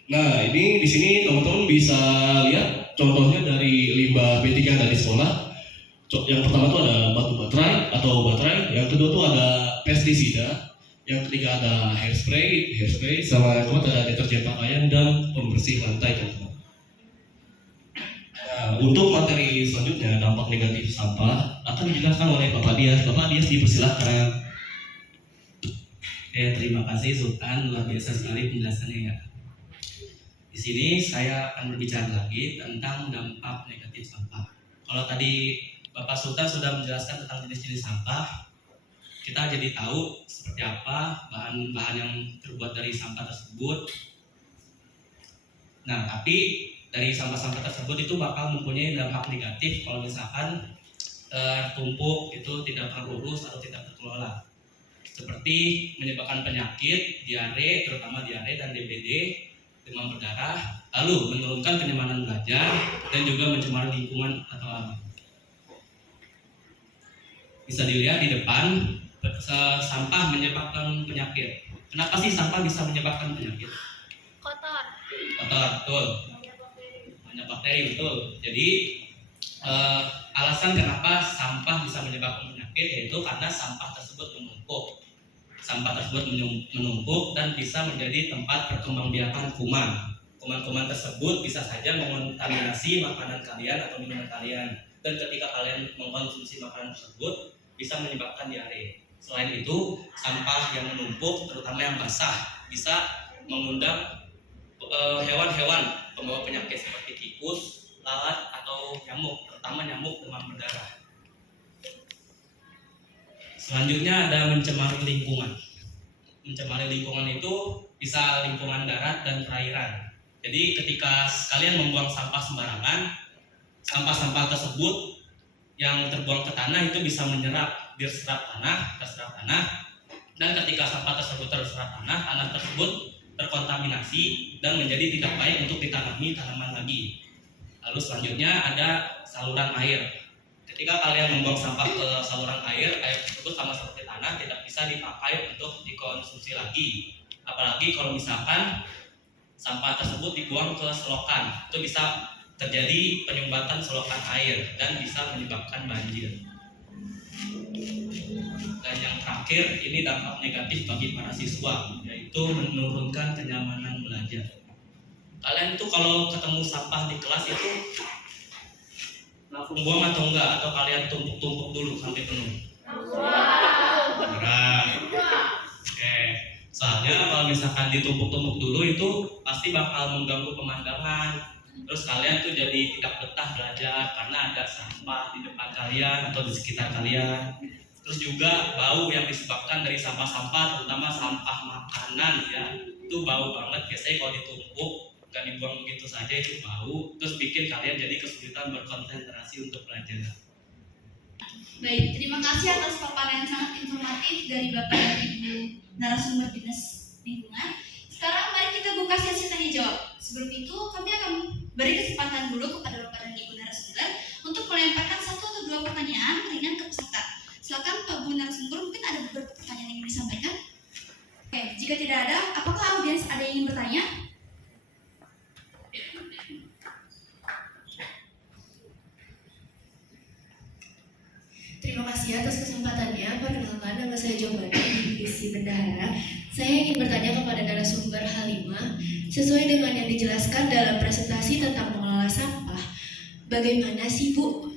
Nah, ini di sini teman-teman bisa lihat contohnya dari limbah B3 yang ada di sekolah. Yang pertama itu ada batu baterai, yang kedua itu ada pestisida, yang ketiga ada hairspray, sama yang keempat ada deterjen pakaian dan pembersih lantai, teman-teman. Nah, untuk materi selanjutnya dampak negatif sampah akan dijelaskan oleh Bapak Dias. Bapak Dias dipersilahkan. Terima kasih Sultan, luar biasa sekali penjelasannya ya. Di sini saya akan berbicara lagi tentang dampak negatif sampah. Kalau tadi Bapak Sultan sudah menjelaskan tentang jenis-jenis sampah, kita jadi tahu seperti apa bahan-bahan yang terbuat dari sampah tersebut. Nah, tapi dari sampah-sampah tersebut itu bakal mempunyai dampak negatif kalau misalkan tertumpuk, itu tidak terurus atau tidak terkelola. Seperti menyebabkan penyakit, diare, terutama diare dan DBD, demam berdarah, lalu menurunkan kenyamanan belajar dan juga mencemari lingkungan atau alam. Bisa dilihat di depan, sampah menyebabkan penyakit. Kenapa sih sampah bisa menyebabkan penyakit? Kotor, betul. Banyak bakteri, betul. Jadi alasan kenapa sampah bisa menyebabkan penyakit yaitu karena sampah tersebut menumpuk. Sampah tersebut menumpuk dan bisa menjadi tempat perkembangbiakan kuman. Kuman-kuman tersebut bisa saja mengontaminasi makanan kalian atau minuman kalian. Dan ketika kalian mengkonsumsi makanan tersebut, bisa menyebabkan diare. Selain itu, sampah yang menumpuk, terutama yang basah, bisa mengundang hewan-hewan pembawa penyakit seperti tikus, lalat, atau nyamuk, terutama nyamuk demam berdarah. Selanjutnya ada mencemari lingkungan. Mencemari lingkungan itu bisa lingkungan darat dan perairan. Jadi ketika kalian membuang sampah sembarangan, sampah-sampah tersebut yang terbuang ke tanah itu bisa terserap tanah, dan ketika sampah tersebut terserap tanah tersebut terkontaminasi dan menjadi tidak baik untuk ditanami tanaman lagi. Lalu selanjutnya ada saluran air. Ketika kalian membuang sampah ke saluran air tersebut sama seperti tanah tidak bisa dipakai untuk dikonsumsi lagi. Apalagi kalau misalkan sampah tersebut dibuang ke selokan, itu bisa terjadi penyumbatan selokan air dan bisa menyebabkan banjir. Dan yang terakhir, ini dampak negatif bagi para siswa, yaitu menurunkan kenyamanan belajar. Kalian tuh kalau ketemu sampah di kelas itu langsung buang atau enggak? Atau kalian tumpuk-tumpuk dulu sampai penuh? Berat. Oke. Soalnya kalau misalkan ditumpuk-tumpuk dulu itu pasti bakal mengganggu pemandangan. Terus kalian tuh jadi tidak betah belajar karena ada sampah di depan kalian atau di sekitar kalian. Terus juga bau yang disebabkan dari sampah-sampah, terutama sampah makanan ya, itu bau banget. Biasanya kalau ditumpuk dan dibuang begitu saja itu bau, terus bikin kalian jadi kesulitan berkonsentrasi untuk belajar. Baik, terima kasih atas paparan yang sangat informatif dari Bapak dan Ibu narasumber Dinas Lingkungan. Sekarang mari kita buka sesi tanya jawab. Sebelum itu kami akan beri kesempatan dulu kepada Bapak dan Ibu narasumber untuk melemparkan 1 atau 2 pertanyaan ringan ke peserta. Silakan Pak Bu narasumber, mungkin ada beberapa pertanyaan yang ingin disampaikan. Oke, jika tidak ada, apakah audiens ada yang ingin bertanya? Terima kasih atas kesempatannya. Perkenalkan, nama saya Jomani di Divisi Bendahara. Saya ingin bertanya kepada narasumber Halimah, sesuai dengan yang dijelaskan dalam presentasi tentang mengelola sampah, bagaimana sih Bu,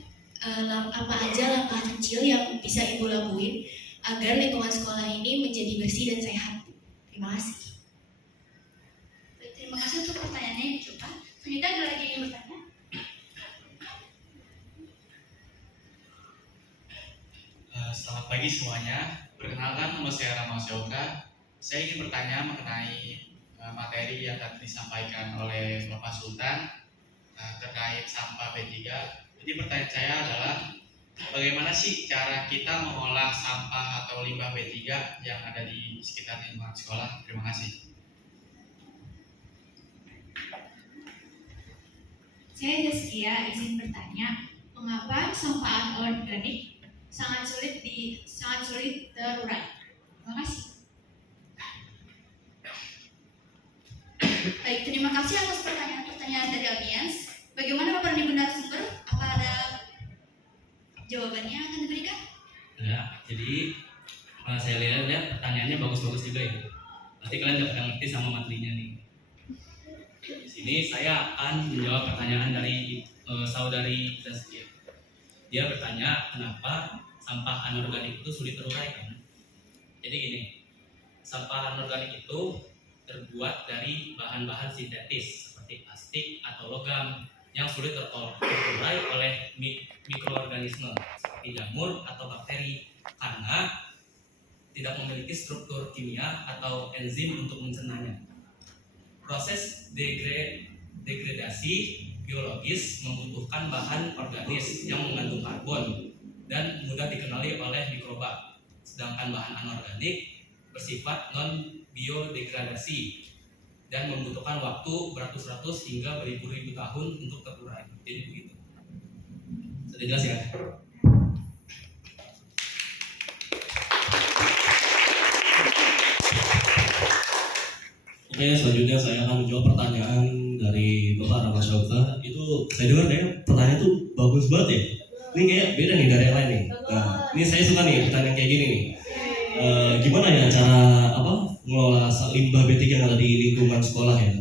apa aja langkah kecil yang bisa Ibu lakuin agar lingkungan sekolah ini menjadi bersih dan sehat? Terima kasih. Baik, terima kasih untuk pertanyaannya Ibu Coba. Selanjutnya ada lagi yang ingin bertanya? Selamat pagi semuanya. Perkenalkan, nama saya Rama Syoka. Saya ingin bertanya mengenai materi yang tadi disampaikan oleh Bapak Sultan terkait sampah B3. Jadi pertanyaan saya adalah bagaimana sih cara kita mengolah sampah atau limbah B3 yang ada di sekitar lingkungan sekolah? Terima kasih. Saya Zaskia izin bertanya, mengapa sampah organik sangat sulit terurai? Terima kasih. Baik, terima kasih atas pertanyaan dari audiens. Bagaimana Bapak dan Ibu narasumber? Apa ada jawabannya yang akan diberikan? Ya, jadi saya lihat pertanyaannya bagus-bagus juga ya. Pasti kalian udah ngerti sama materinya nih. Di sini saya akan menjawab pertanyaan dari saudari Zaskia. Dia bertanya kenapa sampah anorganik itu sulit terurai kan? Jadi gini, sampah anorganik itu terbuat dari bahan-bahan sintetis seperti plastik atau logam yang sulit terurai oleh mikroorganisme seperti jamur atau bakteri karena tidak memiliki struktur kimia atau enzim untuk mencernanya. Proses degradasi biologis membutuhkan bahan organis yang mengandung karbon dan mudah dikenali oleh mikroba, sedangkan bahan anorganik bersifat non-biodegradasi dan membutuhkan waktu beratus-ratus hingga beribu-ribu tahun untuk terurai. Jadi begitu. Sudah jelas ya? Oke, selanjutnya saya akan menjawab pertanyaan dari Bapak Rama Syauka. Itu saya dengar kayak pertanyaan itu bagus banget ya. Ini kayak beda nih dari yang lain nih. Nah, ini saya suka nih pertanyaan kayak gini nih. Gimana ya cara mengelola limbah B3 yang ada di lingkungan sekolah ya?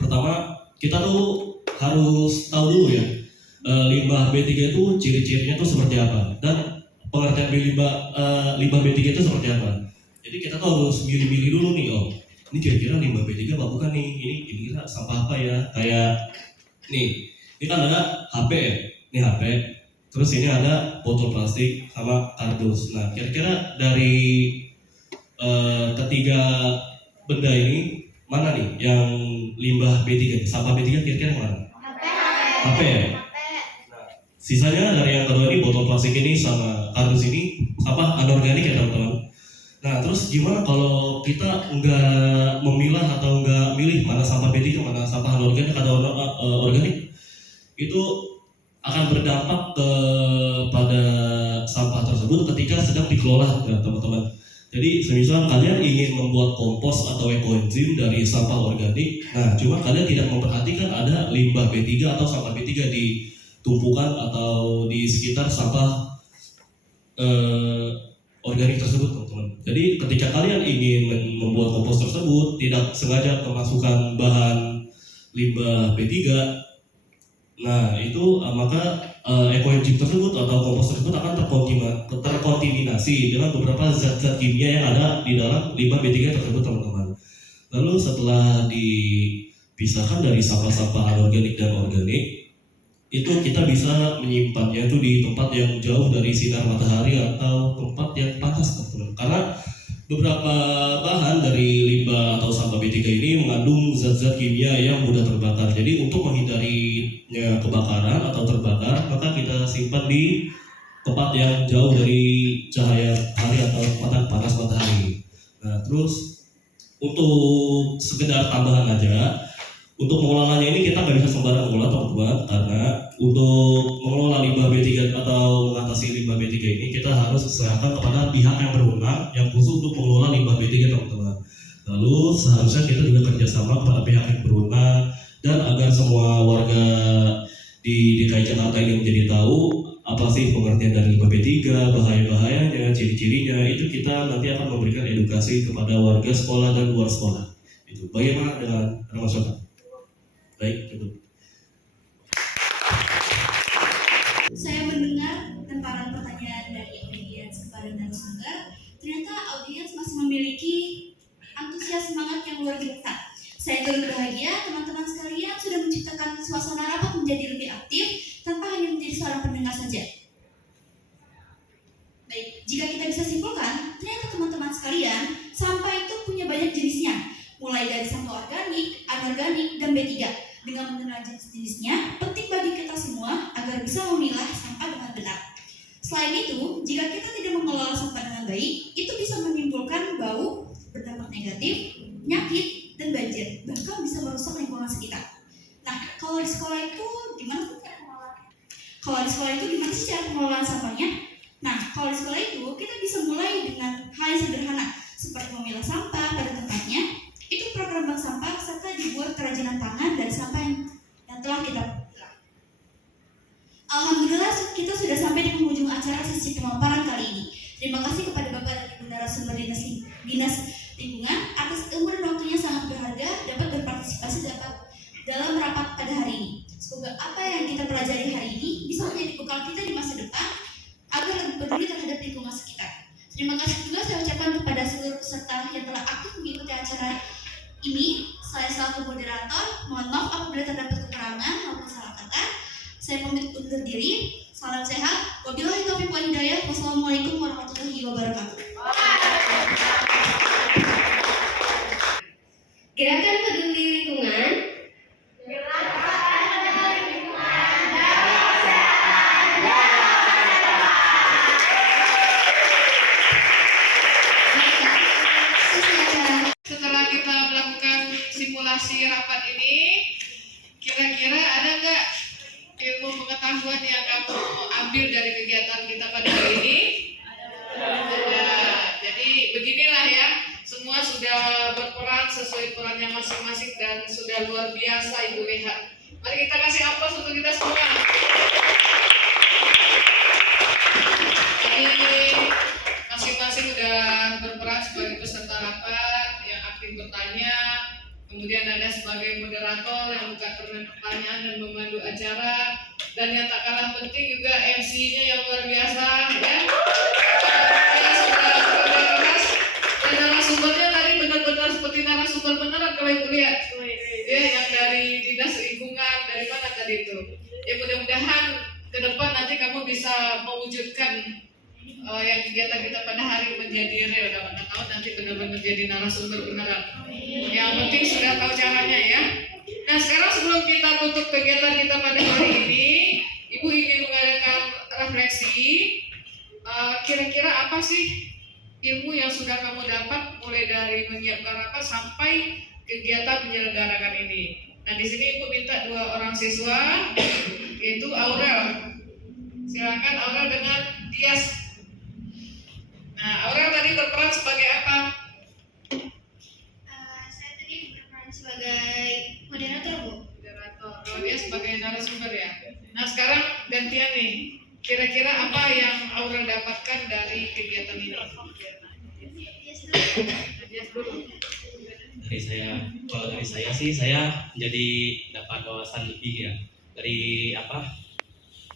Pertama, kita tuh harus tahu dulu ya limbah B3 itu ciri-cirinya tuh seperti apa dan pengertian limbah B3 itu seperti apa. Jadi kita tuh harus milih-milih dulu nih, ini kira-kira limbah B3 apa bukan nih? Ini kira sampah apa ya? Kayak nih, ini kan ada HP ya? Ini HP. Terus ini ada botol plastik sama kardus. Nah, kira-kira dari ketiga benda ini mana nih yang limbah B3? Sampah B3 kira-kira mana? HP ya? Nah, sisanya dari yang kedua ini botol plastik ini sama kardus ini sampah anorganik ya teman-teman. Nah, terus gimana kalau kita nggak memilah atau nggak milih mana sampah B3, mana sampah anorganik atau organik? Itu akan berdampak kepada sampah tersebut ketika sedang dikelola ya teman-teman. Jadi semisal kalian ingin membuat kompos atau ekoenzim dari sampah organik, nah cuma kalian tidak memperhatikan ada limbah B3 atau sampah B3 di tumpukan atau di sekitar sampah organik tersebut teman-teman. Jadi ketika kalian ingin membuat kompos tersebut tidak sengaja kemasukan bahan limbah B3, nah itu maka ekoenzim tersebut atau kompos tersebut akan terkontaminasi dengan beberapa zat-zat kimia yang ada di dalam limbah B3 tersebut teman-teman. Lalu setelah dipisahkan dari sampah-sampah anorganik dan organik, itu kita bisa menyimpannya itu di tempat yang jauh dari sinar matahari atau tempat yang panas teman-teman. Karena beberapa bahan dari limbah atau sampah B3 ini mengandung zat-zat kimia yang mudah terbakar. Jadi untuk menghindarinya kebakaran atau terbakar, maka kita simpan di tempat yang jauh dari cahaya hari atau panas matahari. Nah, terus untuk sekedar tambahan aja, untuk mengelolanya ini kita nggak bisa sembarang mengelola teman-teman, karena untuk mengelola limbah B3 atau mengatasi limbah B3 ini kita harus serahkan kepada pihak yang berwenang yang khusus untuk mengelola limbah B3 teman-teman. Lalu seharusnya kita juga kerjasama kepada pihak yang berwenang, dan agar semua warga di DKI Jakarta ini menjadi tahu apa sih pengertian dari limbah B3, bahaya-bahayanya, ciri-cirinya, itu kita nanti akan memberikan edukasi kepada warga sekolah dan luar sekolah. Itu bagaimana dengan masyarakat? Baik, itu. Saya mendengar lemparan pertanyaan dari audiens kepada narasumber. Ternyata audiens masih memiliki antusias semangat yang luar biasa. Saya turut bahagia teman-teman sekalian sudah menciptakan suasana rapat menjadi lebih aktif tanpa hanya menjadi seorang pendengar saja. Baik, jika kita bisa simpulkan, ternyata teman-teman sekalian, sampah itu punya banyak jenisnya, mulai dari sampah organik, anorganik, dan B3. Dengan mengenal jenis-jenisnya, penting bagi kita semua agar bisa memilah sampah dengan benar. Selain itu, jika kita tidak mengelola sampah dengan baik, itu bisa menimbulkan bau, berdampak negatif, penyakit, dan banjir, bahkan bisa merusak lingkungan sekitar. Nah, kalau di sekolah itu gimana sih cara pengelolaannya? Cara pengelolaan sampahnya? Nah, kalau di sekolah itu kita bisa mulai dengan hal yang sederhana, seperti memilah sampah pada tempatnya. Itu program bank sampah serta dibuat kerajinan tangan dari sampah yang telah kita pilah. Alhamdulillah kita sudah sampai di penghujung acara sesi pemaparan kali ini. Terima kasih kepada Bapak dan Ibu narasumber Dinas Lingkungan atas umur dan waktunya sangat berharga dapat berpartisipasi dalam rapat pada hari ini. Semoga apa yang kita pelajari hari ini bisa menjadi bekal kita di masa depan agar lebih peduli terhadap lingkungan sekitar. Terima kasih juga saya ucapkan kepada seluruh peserta yang telah aktif mengikuti acara ini. Saya selaku moderator, mohon maaf apabila terdapat kekurangan maupun salah kata. Saya pamit undur diri. Salam sehat. Wabillahi taufiq wal hidayah. Wassalamualaikum warahmatullahi wabarakatuh. Gerakan peduli lingkungan. Setelah kita melakukan simulasi rapat ini, kira-kira ada nggak ilmu pengetahuan yang kamu ambil dari kegiatan kita pada hari ini? Ada. Jadi beginilah ya, semua sudah berperan sesuai perannya masing-masing dan sudah luar biasa Ibu lihat. Mari kita kasih aplaus untuk kita semua. Jadi masing-masing sudah berperan sebagai peserta rapat yang aktif bertanya, kemudian ada sebagai moderator yang buka pertanyaan dan memandu acara, dan yang tak kalah penting juga MC-nya yang luar biasa ya. Sudah keras dan narasumbernya tadi benar-benar seperti narasumber beneran kalau Ibu lihat ya, yang dari Dinas Lingkungan, dari mana tadi itu ya. Mudah-mudahan ke depan nanti kamu bisa mewujudkan yang kegiatan kita pada hari menjadi real, dan mana tahu nanti benar-benar jadi narasumber beneran. Yang penting sudah tahu caranya ya. Nah, sekarang sebelum kita tutup kegiatan kita pada hari ini, Ibu ingin mengadakan refleksi. Kira-kira apa sih ilmu yang sudah kamu dapat mulai dari menyiapkan rapat sampai kegiatan menyelenggarakan ini? Nah, di sini Ibu minta 2 orang siswa yaitu Aurel. Silakan Aurel dengan Dias. Nah, Aurel tadi berperan sebagai apa? Saya tadi berperan sebagai moderator, Bu. Moderator. Kalau dia sebagai narasumber ya. Nah, sekarang gantian nih. Kira-kira apa yang Aurel dapatkan dari kegiatan ini? Dias dulu. Kalau dari saya sih, saya jadi dapat wawasan lebih ya dari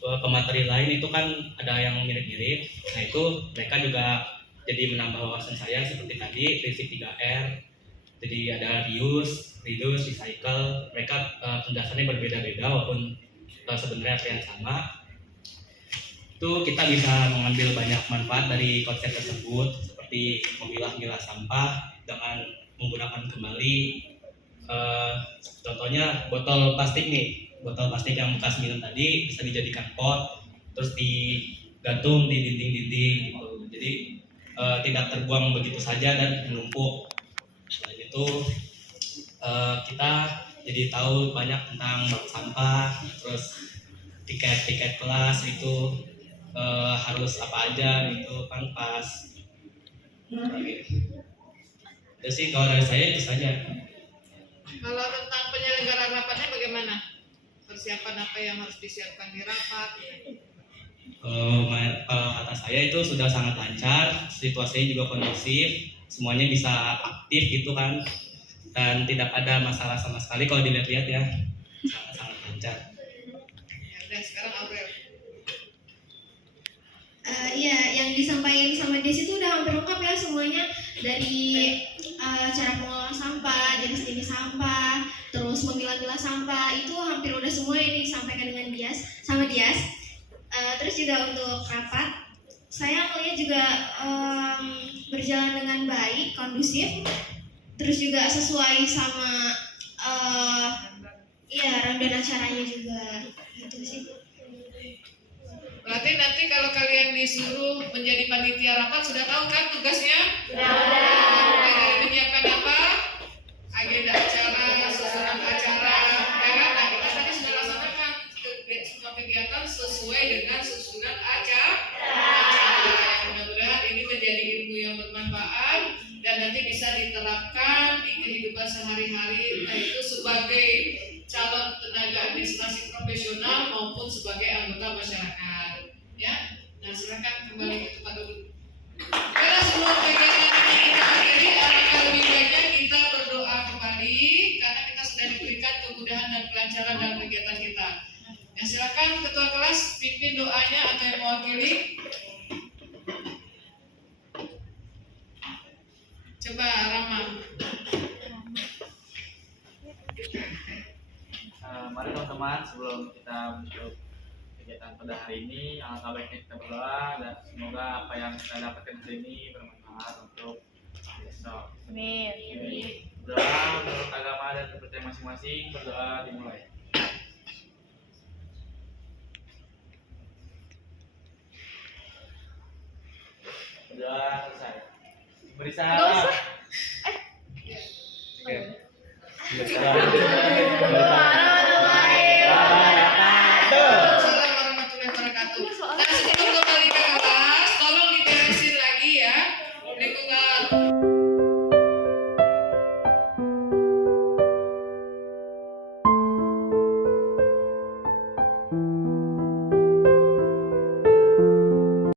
pemateri lain itu kan ada yang mirip-mirip. Nah itu mereka juga jadi menambah wawasan saya seperti tadi prinsip 3R. Jadi ada reuse, recycle. Mereka penjelasannya berbeda-beda walaupun sebenarnya apa yang sama. Itu kita bisa mengambil banyak manfaat dari konsep tersebut seperti memilah-milah sampah dengan menggunakan kembali. Contohnya botol plastik nih, botol plastik yang bekas minum tadi bisa dijadikan pot, terus digantung di dinding-dinding gitu. Jadi tidak terbuang begitu saja dan menumpuk. Selain itu kita jadi tahu banyak tentang bank sampah, terus tiket kelas itu harus apa aja gitu kan pas. Itu sih kalau dari saya itu saja. Kalau tentang penyelenggaraan rapatnya bagaimana? Persiapan apa yang harus disiapkan di rapat? Kalau kata saya itu sudah sangat lancar, situasinya juga kondusif, semuanya bisa aktif gitu kan, dan tidak ada masalah sama sekali kalau dilihat-lihat ya, sangat lancar. Ya udah, sekarang Aurel. Iya, yang disampaikan sama Desi itu udah hampir lengkap ya semuanya, dari cara mengolah sampah, jenis-jenis sampah, terus memilah-milah sampah, itu hampir udah semua yang disampaikan dengan sama Dias. Terus juga untuk rapat, saya melihat juga berjalan dengan baik, kondusif, terus juga sesuai sama rundown acaranya juga, gitu sih. Berarti nanti kalau kalian disuruh menjadi panitia rapat sudah tahu kan tugasnya? Sudah. Mulai dari menyiapkan apa? Agenda acara, susunan acara, ya kan? Nah, kita tadi sudah laksanakan semua kegiatan sesuai dengan susunan acara. Mudah-mudahan ini menjadi ilmu yang bermanfaat dan nanti bisa diterapkan di kehidupan sehari-hari, yaitu sebagai calon tenaga administrasi profesional maupun sebagai anggota masyarakat. Ya, nah silakan kembali ke tempat duduk. Karena sebelum kegiatan ini kita akhiri, alangkah lebih baiknya kita berdoa kembali karena kita sudah diberikan kemudahan dan kelancaran dalam kegiatan kita. Ya, silakan ketua kelas pimpin doanya atau yang mewakili. Coba Rama. Mari teman-teman, sebelum kita menutup kegiatan pada hari ini, alangkah baiknya kita berdoa dan semoga apa yang kita dapatkan hari ini bermanfaat untuk besok. Amin. Doa menurut agama dan kepercayaan masing-masing, berdoa dimulai. Berdoa selesai. Beri salam. Oke.